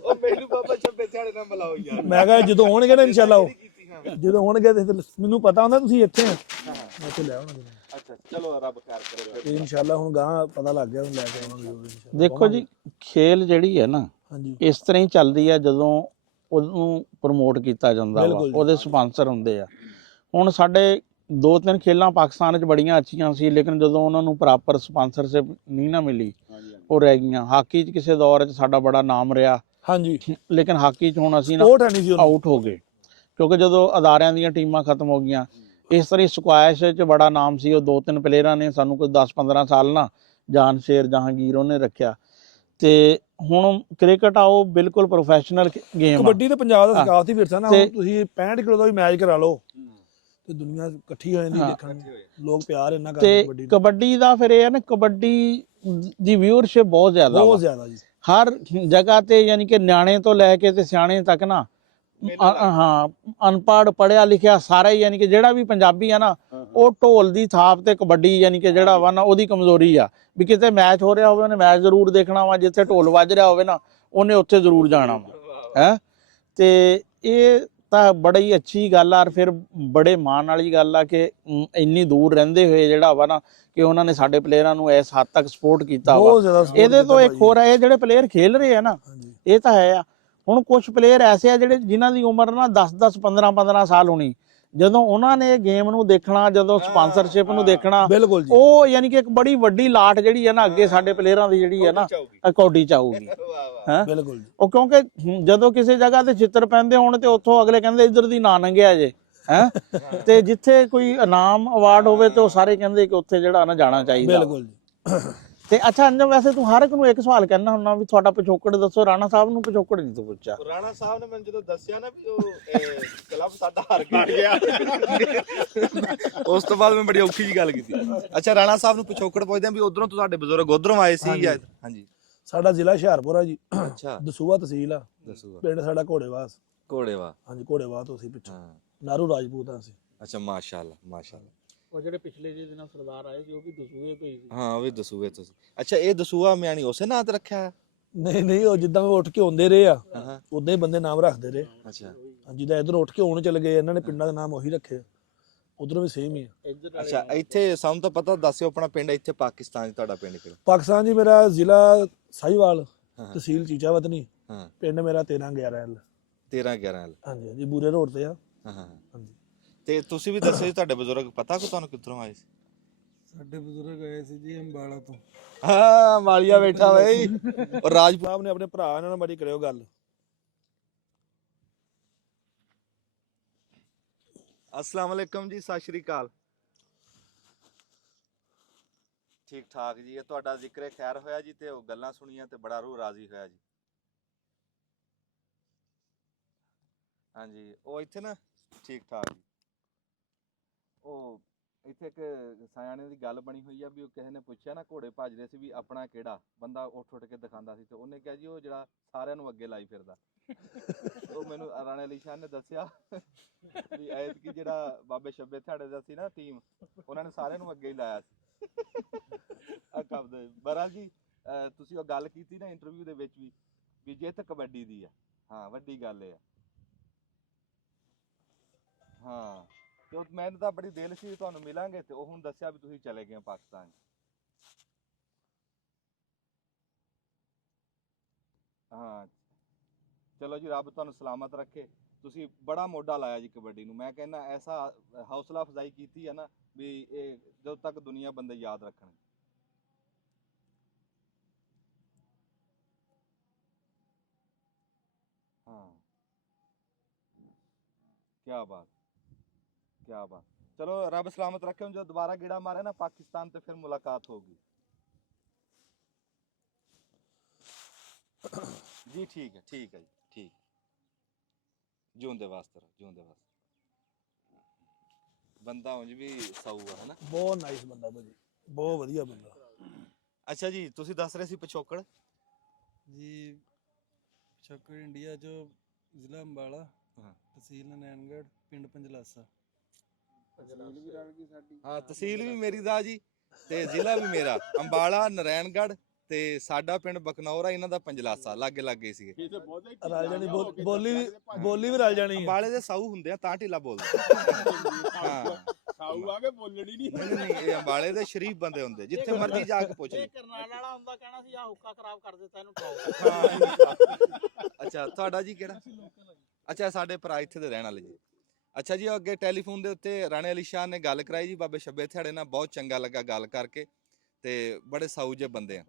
ਉਹ ਮੈਨੂੰ ਬਾਬਾ ਛੱਬੇ ਝਾੜੇ ਨਾਲ ਮਿਲਾਓ ਯਾਰ। ਮੈਂ ਕਿਹਾ ਜਦੋਂ ਹੋਣਗੇ ਨਾ ਇਨਸ਼ਾਅੱਲਾ, ਜਦੋਂ ਹੋਣਗੇ ਤੇ ਮੈਨੂੰ ਪਤਾ ਹੁੰਦਾ ਤੁਸੀਂ ਇੱਥੇ ਆ, ਮੈਂ ਤੇ ਲੈ ਆਉਣਾ। ਅੱਛਾ ਚਲੋ ਰੱਬ ਖੈਰ ਕਰੇ। ਤੇ ਇਨਸ਼ਾਅੱਲਾ ਹੁਣ ਗਾਂ ਪਤਾ ਲੱਗ ਗਿਆ, ਹੁਣ ਲੈ ਕੇ ਆਵਾਂਗੇ ਇਨਸ਼ਾਅੱਲਾ। ਦੇਖੋ ਜੀ ਖੇਲ ਜਿਹੜੀ ਹੈ ਨਾ, ਹਾਂਜੀ ਇਸ ਤਰ੍ਹਾਂ ਹੀ ਚੱਲਦੀ ਆ ਜਦੋਂ ਉਹਨੂੰ ਪ੍ਰਮੋਟ ਕੀਤਾ ਜਾਂਦਾ ਵਾ, ਬਿਲਕੁਲ ਜੀ। ਉਹਦੇ ਸਪਾਂਸਰ ਹੁੰਦੇ ਆ। ਹੁਣ ਸਾਡੇ 2-3 ਖੇਲਾਂ ਪਾਕਿਸਤਾਨ 'ਚ ਬੜੀਆਂ ਅੱਛੀਆਂ ਸੀ, ਲੇਕਿਨ ਜਦੋਂ ਉਹਨਾਂ ਨੂੰ ਪ੍ਰੋਪਰ ਸਪਾਂਸਰਸ਼ਿਪ ਨਹੀਂ ਨਾ ਮਿਲੀ, ਉਹ ਰਹਿ ਗਈਆਂ। ਹਾਕੀ 'ਚ ਕਿਸੇ ਦੌਰ 'ਚ ਸਾਡਾ ਬੜਾ ਨਾਮ ਰਿਹਾ, ਹਾਂਜੀ ਲੇਕਿਨ ਹਾਕੀ 'ਚ ਹੁਣ ਅਸੀਂ ਨਾ ਸਪੋਰਟ ਹੈ ਨਹੀਂ ਸੀ ਉਹਨੂੰ। ਆਊਟ ਹੋ ਗਏ, ਕਿਉਂਕਿ ਜਦੋਂ ਅਦਾਰਿਆਂ ਦੀਆਂ ਟੀਮਾਂ ਖਤਮ ਹੋ ਗਈਆਂ। ਇਸ ਤਰ੍ਹਾਂ ਸਕੁਐਸ਼ 'ਚ ਬੜਾ ਨਾਮ ਸੀ, ਉਹ 2-3 ਪਲੇਅਰਾਂ ਨੇ ਸਾਨੂੰ ਕੋਈ 10-15 ਸਾਲ ਨਾ ਜਾਨ ਸ਼ੇਰ ਜਹਾਂਗੀਰ ਉਹਨੇ ਰੱਖਿਆ। ਤੇ ਹੁਣ ਕ੍ਰਿਕਟ ਆਓ ਬਿਲਕੁਲ ਪ੍ਰੋਫੈਸ਼ਨਲ ਗੇਮ। ਕਬੱਡੀ ਤੇ ਪੰਜਾਬ ਦਾ ਸਕਾਫਤੀ ਵਿਰਸਾ ਨਾ, ਤੇ ਹੁਣ ਤੁਸੀਂ 65 ਕਿਲੋ ਦਾ ਵੀ ਮੈਚ ਕਰਾ ਲਓ ਤੇ ਦੁਨੀਆ ਇਕੱਠੀ ਹੋ ਜਾਂਦੀ ਦੇਖਣ ਨੂੰ। ਲੋਕ ਪਿਆਰ ਇੰਨਾ ਕਰਦੇ ਤੇ ਕਬੱਡੀ ਨੂੰ, ਕਬੱਡੀ ਦਾ ਫਿਰ ਇਹ ਹੈ ਨਾ, ਕਬੱਡੀ ਦੀ ਵਿਊਅਰਸ਼ਿਪ ਬਹੁਤ ਜ਼ਿਆਦਾ ਵਾ। ਬਹੁਤ ਜ਼ਿਆਦਾ ਜੀ। ਹਰ ਜਗ੍ਹਾ ਤੇ, ਯਾਨੀ ਕਿ ਨਿਆਣੇ ਤੋਂ ਲੈ ਕੇ ਤੇ ਸਿਆਣੇ ਤੱਕ ਨਾ, ਹਾਂ ਅਨਪੜ੍ਹ ਪੜ੍ਹਿਆ ਲਿਖਿਆ ਸਾਰਾ ਹੀ, ਯਾਨੀ ਕਿ ਜਿਹੜਾ ਵੀ ਪੰਜਾਬੀ ਆ ਨਾ, ਉਹ ਢੋਲ ਦੀ ਥਾਪ ਤੇ ਕਬੱਡੀ ਯਾਨੀ ਕਿ ਜਿਹੜਾ ਵਾ ਨਾ, ਉਹਦੀ ਕਮਜ਼ੋਰੀ ਆ ਵੀ ਕਿਤੇ ਮੈਚ ਹੋ ਰਿਹਾ ਹੋਵੇ ਉਹਨੇ ਮੈਚ ਜ਼ਰੂਰ ਦੇਖਣਾ ਵਾ, ਜਿੱਥੇ ਢੋਲ ਵੱਜ ਰਿਹਾ ਹੋਵੇ ਨਾ ਉਹਨੇ ਉੱਥੇ ਜ਼ਰੂਰ ਜਾਣਾ ਵਾ ਹੈ। ਤੇ ਇਹ ਤਾਂ ਬੜੀ ਅੱਛੀ ਗੱਲ ਆ, ਫਿਰ ਬੜੇ ਮਾਣ ਵਾਲੀ ਗੱਲ ਆ ਕਿ ਇੰਨੀ ਦੂਰ ਰਹਿੰਦੇ ਹੋਏ ਜਿਹੜਾ ਵਾ ਨਾ, ਕਿ ਉਹਨਾਂ ਨੇ ਸਾਡੇ ਪਲੇਅਰਾਂ ਨੂੰ ਇਸ ਹੱਦ ਤੱਕ ਸਪੋਰਟ ਕੀਤਾ ਵਾ। ਬਹੁਤ ਜ਼ਿਆਦਾ support ਇਹਦੇ ਤੋਂ ਕੀਤਾ ਇੱਕ ਹੋਰ ਹੈ, ਇਹ ਜਿਹੜੇ ਪਲੇਅਰ ਖੇਲ ਰਹੇ ਆ ਨਾ, ਹਾਂਜੀ। ਇਹ ਤਾਂ ਹੈ ਆ। ਹੁਣ ਕੁਝ ਪਲੇਅਰ ਐਸੇ ਆ ਜਿਹੜੇ ਜਿਨ੍ਹਾਂ ਦੀ ਉਮਰ ਨਾ 10-10 15-15 ਸਾਲ ਹੋਣੀ, ਜਦੋਂ ਉਹਨਾਂ ਨੇ ਗੇਮ ਨੂੰ ਦੇਖਣਾ, ਜਦੋਂ ਸਪਾਂਸਰਸ਼ਿਪ ਨੂੰ ਦੇਖਣਾ, ਬਿਲਕੁਲ ਜੀ, ਉਹ ਯਾਨੀ ਕਿ ਇੱਕ ਬੜੀ ਵੱਡੀ ਲਾਟ ਜਿਹੜੀ ਹੈ ਨਾ ਅੱਗੇ ਸਾਡੇ ਪਲੇਅਰਾਂ ਦੀ ਜਿਹੜੀ ਹੈ ਨਾ ਕੌਡੀ ਚ ਆਊਗੀ। ਹੈਂ ਬਿਲਕੁਲ ਜੀ। ਉਹ ਕਿਉਂਕਿ ਜਦੋਂ ਕਿਸੇ ਜਗ੍ਹਾ ਤੇ ਚਿੱਤਰ ਪੈਂਦੇ ਹੋਣ ਤੇ ਉੱਥੋਂ ਅਗਲੇ ਕਹਿੰਦੇ ਇੱਧਰ ਦੀ ਨਾ ਲੰਘਿਆ ਜੇ, ਹੈ ਤੇ ਜਿੱਥੇ ਕੋਈ ਇਨਾਮ ਅਵਾਰਡ ਹੋਵੇ ਤੇ ਉਹ ਸਾਰੇ ਕਹਿੰਦੇ ਕਿ ਉੱਥੇ ਜਿਹੜਾ ਨਾ ਜਾਣਾ ਚਾਹੀਦਾ। ਬਿਲਕੁਲ ਜੀ। ਤੇ ਅੱਛਾ ਅੰਜਮ, ਵੈਸੇ ਤੂੰ ਹਰ ਇੱਕ ਨੂੰ ਇੱਕ ਸਵਾਲ ਕਹਿਣਾ ਹੁੰਦਾ ਵੀ ਤੁਹਾਡਾ ਪਿਛੋਕੜ ਦੱਸੋ, ਰਾਣਾ ਸਾਹਿਬ ਨੂੰ ਪਿਛੋਕੜ ਨਹੀਂ ਤੂੰ ਪੁੱਛਿਆ। ਰਾਣਾ ਸਾਹਿਬ ਨੇ ਮੈਨੂੰ ਜਦੋਂ ਦੱਸਿਆ ਨਾ ਵੀ ਉਹ ਕਲੱਬ ਸਾਡਾ ਹਾਰ ਗਿਆ, ਉਸ ਤੋਂ ਬਾਅਦ ਮੈਂ ਬੜੀ ਔਖੀ ਜੀ ਗੱਲ ਕੀਤੀ। ਅੱਛਾ ਰਾਣਾ ਸਾਹਿਬ ਨੂੰ ਪਿਛੋਕੜ ਪੁੱਛਦੇ ਆ ਵੀ ਉਧਰੋਂ ਤੁਹਾਡੇ ਬਜ਼ੁਰਗ ਉਧਰੋਂ ਆਏ ਸੀ ਜਾਂ? ਹਾਂਜੀ, ਸਾਡਾ ਜ਼ਿਲ੍ਹਾ ਹੁਸ਼ਿਆਰਪੁਰ ਆ ਜੀ, ਅੱਛਾ ਦਸੂਹਾ ਤਹਿਸੀਲ ਆ, ਦੱਸੂਗਾ। ਪਿੰਡ ਸਾਡਾ ਘੋੜੇਵਾਸ। ਘੋੜੇਵਾ, ਹਾਂਜੀ ਘੋੜੇਵਾਸ ਤੋਂ ਅਸੀਂ ਪਿੱਛੋਂ ਹਾਂ, ਨਾਰੂ ਰਾਜਪੂਤ ਆ ਅਸੀਂ। ਅੱਛਾ ਮਾਸ਼ਾਅੱਲਾ ਮਾਸ਼ਾਅੱਲਾ। ਉਹ ਜਿਹੜੇ ਪਿਛਲੇ ਜਿਹੇ ਦਿਨਾਂ ਸਰਦਾਰ ਆਏ ਸੀ ਉਹ ਵੀ ਦਸੂਹੇ ਤੋਂ ਹੀ ਸੀ। ਹਾਂ ਉਹ ਵੀ ਦਸੂਏ ਤੁਸੀਂ। ਅੱਛਾ ਇਹ ਦਸੂਆ ਮਿਆਣੀ ਉਸੇ ਨਾਂ ਤੇ ਰੱਖਿਆ ਹੈ? ਨਹੀਂ ਨਹੀਂ, ਉਹ ਜਿੱਦਾਂ ਉਹ ਉੱਠ ਕੇ ਆਉਂਦੇ ਰਹੇ ਆ ਹਾਂ, ਉਦਾਂ ਹੀ ਬੰਦੇ ਨਾਮ ਰੱਖਦੇ ਰਹੇ। ਅੱਛਾ ਜਿੱਦਾਂ ਇੱਧਰ ਉੱਠ ਕੇ ਆਉਣ ਚਲੇ ਗਏ, ਇਹਨਾਂ ਨੇ ਪਿੰਡਾਂ ਦੇ ਨਾਮ ਉਹੀ ਰੱਖੇ, ਉਧਰੋਂ ਵੀ ਸੇਮ ਹੀ ਆ। ਅੱਛਾ। ਇੱਥੇ ਸਾਨੂੰ ਤਾਂ ਪਤਾ, ਦੱਸਿਓ ਆਪਣਾ ਪਿੰਡ ਇੱਥੇ ਪਾਕਿਸਤਾਨ 'ਚ ਤੁਹਾਡਾ ਪਿੰਡ ਕਿਹੜਾ? ਪਾਕਿਸਤਾਨ ਜੀ ਮੇਰਾ ਜ਼ਿਲ੍ਹਾ ਸਾਹੀਵਾਲ, ਹਾਂ। ਤਹਿਸੀਲ ਚੀਚਾਵਤਨੀ, ਹਾਂ ਪਿੰਡ ਮੇਰਾ 1311L। 13-11 ਹਾਂਜੀ ਹਾਂਜੀ, ਬੂਰੇ ਰੋਡ ਤੇ ਆ। ਹਾਂ ਹਾਂ। ਹਾਂਜੀ। ਤੇ ਤੁਸੀਂ ਵੀ ਦੱਸਿਓ ਜੀ ਤੁਹਾਡੇ ਬਜ਼ੁਰਗ ਪਤਾ ਕਿ ਤੁਹਾਨੂੰ ਕਿੱਧਰੋਂ ਆਏ ਸੀ? ਸਾਡੇ ਬਜ਼ੁਰਗ ਆਏ ਸੀ ਜੀ ਅੰਬਾਲਾ ਤੋਂ। ਹਾਂ ਮਾਲੀਆ ਬੈਠਾ ਬਈ। ਔਰ ਰਾਜ ਸਾਹਿਬ ਨੇ ਆਪਣੇ ਭਰਾ ਇਹਨਾਂ ਨਾਲ ਬੜੀ ਕਰਿਓ ਗੱਲ। अस्सलाम वालेकुम जी, सत श्री अकाल। ठीक ठाक जी, ये ਤੁਹਾਡਾ ਜ਼ਿਕਰ ਖੈਰ ਹੋਇਆ ਜੀ ਤੇ ਉਹ ਗੱਲਾਂ ਸੁਣੀਆਂ ਤੇ ਬੜਾ ਰੂਹ ਰਾਜ਼ੀ ਹੋਇਆ ਜੀ। ਹਾਂਜੀ ਉਹ ਇੱਥੇ ਨਾ ਠੀਕ ਠਾਕ ਜੀ। ਉਹ ਇੱਥੇ ਇੱਕ ਸਿਆਣੇ ਦੀ ਗੱਲ ਬਣੀ ਹੋਈ ਆ ਵੀ ਉਹ ਕਿਸੇ ਨੇ ਪੁੱਛਿਆ ਨਾ ਘੋੜੇ ਭੱਜਦੇ ਸੀ ਵੀ ਆਪਣਾ ਕਿਹੜਾ, ਬੰਦਾ ਉੱਠ ਕੇ ਦਿਖਾਉਂਦਾ ਸੀ ਤੇ ਉਹਨੇ ਕਿਹਾ ਜੀ ਉਹ ਜਿਹੜਾ ਸਾਰਿਆਂ ਨੂੰ ਅੱਗੇ ਲਾਈ ਫਿਰਦਾ। ਉਹ ਮੈਨੂੰ ਰਾਣਾ ਅਲੀ ਸ਼ਾਹ ਨੇ ਦੱਸਿਆ ਵੀ ਐਤਕੀ ਜਿਹੜਾ ਬਾਬੇ ਸ਼ੱਬੇ ਥਾੜੇ ਦਾ ਸੀ ਨਾ ਟੀਮ, ਉਹਨਾਂ ਨੇ ਸਾਰਿਆਂ ਨੂੰ ਅੱਗੇ ਹੀ ਲਾਇਆ ਸੀ। ਬਹਰਾਲ ਜੀ, ਤੁਸੀਂ ਉਹ ਗੱਲ ਕੀਤੀ ਨਾ ਇੰਟਰਵਿਊ ਦੇ ਵਿੱਚ ਵੀ ਜਿੱਤ ਕਬੱਡੀ ਦੀ ਆ। ਹਾਂ ਵੱਡੀ ਗੱਲ ਇਹ ਆ। ਹਾਂ ਤੇ ਮੈਨੂੰ ਤਾਂ ਬੜੀ ਦਿਲ ਸੀ ਤੁਹਾਨੂੰ ਮਿਲਾਂਗੇ ਤੇ ਉਹ ਹੁਣ ਦੱਸਿਆ ਵੀ ਤੁਸੀਂ ਚਲੇ ਗਏ ਪਾਕਿਸਤਾਨ। ਹਾਂ ਚਲੋ ਜੀ, ਰੱਬ ਤੁਹਾਨੂੰ ਸਲਾਮਤ ਰੱਖੇ। ਤੁਸੀਂ ਬੜਾ ਮੋਢਾ ਲਾਇਆ ਜੀ ਕਬੱਡੀ ਨੂੰ। ਮੈਂ ਕਹਿੰਦਾ ਐਸਾ ਹੌਸਲਾ ਅਫਜ਼ਾਈ ਕੀਤੀ ਹੈ ਨਾ ਵੀ ਇਹ ਜਦੋਂ ਤੱਕ ਦੁਨੀਆ ਬੰਦੇ ਯਾਦ ਰੱਖਣ। ਹਾਂ ਕਿਆ ਬਾਤ, ਕਿਆ ਬਾਤ। ਚਲੋ ਰੱਬ ਸਲਾਮਤ ਰੱਖੇ। ਹੁਣ ਜਦੋਂ ਦੁਬਾਰਾ ਗੇੜਾ ਮਾਰੇ ਨਾ ਪਾਕਿਸਤਾਨ ਤੇ ਫਿਰ ਮੁਲਾਕਾਤ ਹੋगी ਜੀ। ਠੀਕ ਹੈ ਜੀ, ਠੀਕ। ਜਿਉਂਦੇ ਵਾਸਤੇ ਜਿਉਂਦੇ ਵਾਸਤੇ। ਬੰਦਾ ਉਂਝ ਵੀ ਸਾਊ ਆ ਹੈ ਨਾ। ਬਹੁਤ ਨਾਈਸ ਬੰਦਾ ਭਾਜੀ, ਬਹੁਤ ਵਧੀਆ ਬੰਦਾ। ਅੱਛਾ ਜੀ, ਤੁਸੀਂ ਦੱਸ ਰਹੇ ਸੀ ਪਿਛੋਕੜ ਜੀ। ਪਿਛੋਕੜ ਇੰਡੀਆ ਜੋ ਜ਼ਿਲ੍ਹਾ ਅੰਬਾਲਾ, ਹਾਂ। ਤਹਿਸੀਲ ਨੈਣਗੜ੍ਹ, ਪਿੰਡ ਪੰਜਲਾਸਾ। ਹਾਂ ਤਹਿਸੀਲ ਵੀ ਮੇਰੀ ਦਾ ਜੀ ਤੇ ਜ਼ਿਲ੍ਹਾ ਵੀ ਮੇਰਾ ਅੰਬਾਲਾ, ਨਰੈਣਗੜ੍ਹ ਤੇ ਸਾਡਾ ਪਿੰਡ ਬਕਨੌਰ ਆ, ਇਹਨਾਂ ਦਾ ਪੰਜਲਾਸਾ ਲਾਗੇ ਲਾਗੇ ਸੀਗੇ। ਰਲ ਜਾਣੀ ਬੋਲੀ ਵੀ ਰਲ ਜਾਣੀ ਹੈ। ਅੰਬਾਲੇ ਦੇ ਸਾਊ ਹੁੰਦੇ ਆ ਤਾਂ ਢਿੱਲਾ ਬੋਲਦੇ। ਹਾਂ ਸਾਊ ਆ ਕੇ ਬੋਲਣੀ ਨਹੀਂ। ਨਹੀਂ ਇਹ ਅੰਬਾਲੇ ਦੇ ਸ਼ਰੀਫ ਬੰਦੇ ਹੁੰਦੇ, ਜਿੱਥੇ ਮਰਜ਼ੀ ਜਾ ਕੇ ਪੁੱਛ ਲਈ। ਕਰਨਾਲ ਵਾਲਾ ਹੁੰਦਾ ਕਹਿਣਾ ਸੀ ਆ ਹੁੱਕਾ ਖਰਾਬ ਕਰ ਦਿੱਤਾ ਇਹਨੂੰ ਅੱਛਾ ਤੁਹਾਡਾ ਜੀ ਕਿਹੜਾ? ਅੱਛਾ ਸਾਡੇ ਭਰਾ ਇੱਥੇ ਦੇ ਰਹਿਣ ਵਾਲੇ ਜੀ। ਅੱਛਾ ਜੀ, ਅੱਗੇ ਟੈਲੀਫੋਨ ਦੇ ਉੱਤੇ ਰਾਣੇ ਅਲੀ ਸ਼ਾਹ ਨੇ ਗੱਲ ਕਰਾਈ ਜੀ ਬਾਬੇ ਸ਼ੱਬੇ ਥਿਆੜੇ ਨਾਲ। ਬਹੁਤ ਚੰਗਾ ਲੱਗਾ ਗੱਲ ਕਰਕੇ ਤੇ ਬੜੇ ਸਾਊ ਜਿਹੇ ਬੰਦੇ ਆ।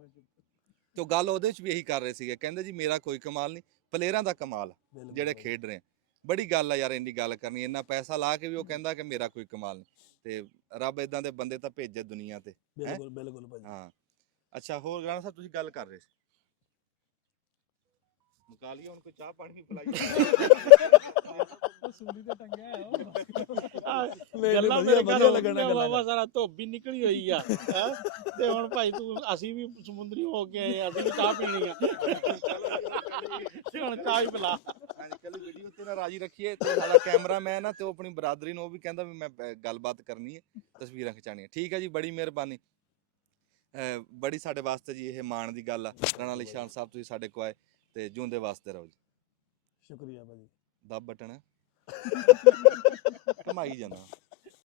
ਤੇ ਗੱਲ ਉਹਦੇ ਚ ਵੀ ਇਹੀ ਕਰ ਰਹੇ ਸੀਗੇ, ਕਹਿੰਦੇ ਜੀ ਮੇਰਾ ਕੋਈ ਕਮਾਲ ਨਹੀਂ, ਪਲੇਅਰਾਂ ਦਾ ਕਮਾਲ ਜਿਹੜੇ ਖੇਡ ਰਹੇ ਆ। ਬੜੀ ਗੱਲ ਆ ਯਾਰ ਇੰਨੀ ਗੱਲ ਕਰਨੀ, ਇੰਨਾ ਪੈਸਾ ਲਾ ਕੇ ਵੀ ਉਹ ਕਹਿੰਦਾ ਕਿ ਮੇਰਾ ਕੋਈ ਕਮਾਲ ਨਹੀਂ। ਤੇ ਰੱਬ ਇਦਾਂ ਦੇ ਬੰਦੇ ਤਾਂ ਭੇਜੇ ਦੁਨੀਆ ਤੇ। ਬਿਲਕੁਲ ਬਿਲਕੁਲ ਭਾਜੀ। ਹਾਂ ਅੱਛਾ ਹੋਰ ਰਾਣਾ ਸਾਹਿਬ ਤੁਸੀਂ ਗੱਲ ਕਰ ਰਹੇ ਸੀ, ਮੁਕਾ ਲਿਆ ਹੁਣ ਕੋਈ ਚਾਹ ਪਾਣੀ ਵੀ ਪਿਲਾਈਏ। ਸੂਲੀ ਤੇ ਟੰਗਿਆ ਹੈ ਗੱਲਾਂ ਵਧੀਆ ਮੇਰੇ ਘਰ ਲੱਗਣਾ ਬਾਬਾ ਸਾਰਾ ਧੁੱਪ ਵੀ ਨਿਕਲੀ ਹੋਈ ਆ। ਤੇ ਹੁਣ ਭਾਈ ਤੂੰ, ਅਸੀਂ ਵੀ ਸਮੁੰਦਰੀ ਹੋ ਕੇ ਆਏ, ਅਸੀਂ ਵੀ ਚਾਹ ਪੀਣੀ ਆ ਤੇ ਹੁਣ ਚਾਹ ਹੀ ਪਿਲਾ। ਕੱਲ ਵੀਡੀਓ ਤੇ ਨਾ ਰਾਜੀ ਰੱਖੀਏ ਤੇ ਸਾਡਾ ਕੈਮਰਾਮੈਨ ਆ ਤੇ ਉਹ ਆਪਣੀ ਬਰਾਦਰੀ ਨੂੰ ਉਹ ਵੀ ਕਹਿੰਦਾ ਵੀ ਮੈਂ ਗੱਲਬਾਤ ਕਰਨੀ ਹੈ, ਤਸਵੀਰਾਂ ਖਿਚਾਣੀਆਂ। ਠੀਕ ਹੈ ਜੀ, ਬੜੀ ਮਿਹਰਬਾਨੀ। ਬੜੀ ਸਾਡੇ ਵਾਸਤੇ ਜੀ ਇਹ ਮਾਣ ਦੀ ਗੱਲ ਆ। ਰਾਣਾ ਅਲੀ ਸ਼ਾਹ ਸਾਹਿਬ ਤੁਸੀਂ ਸਾਡੇ ਕੋਲ ਆਏ ਤੇ ਜਿਉਂਦੇ ਵਾਸਤੇ ਰਹੋ ਜੀ। ਸ਼ੁਕਰੀਆ ਭਾਜੀ। ਦੱਬ ਬਟਨ ਕਮਾਈ ਜਾਣਾ।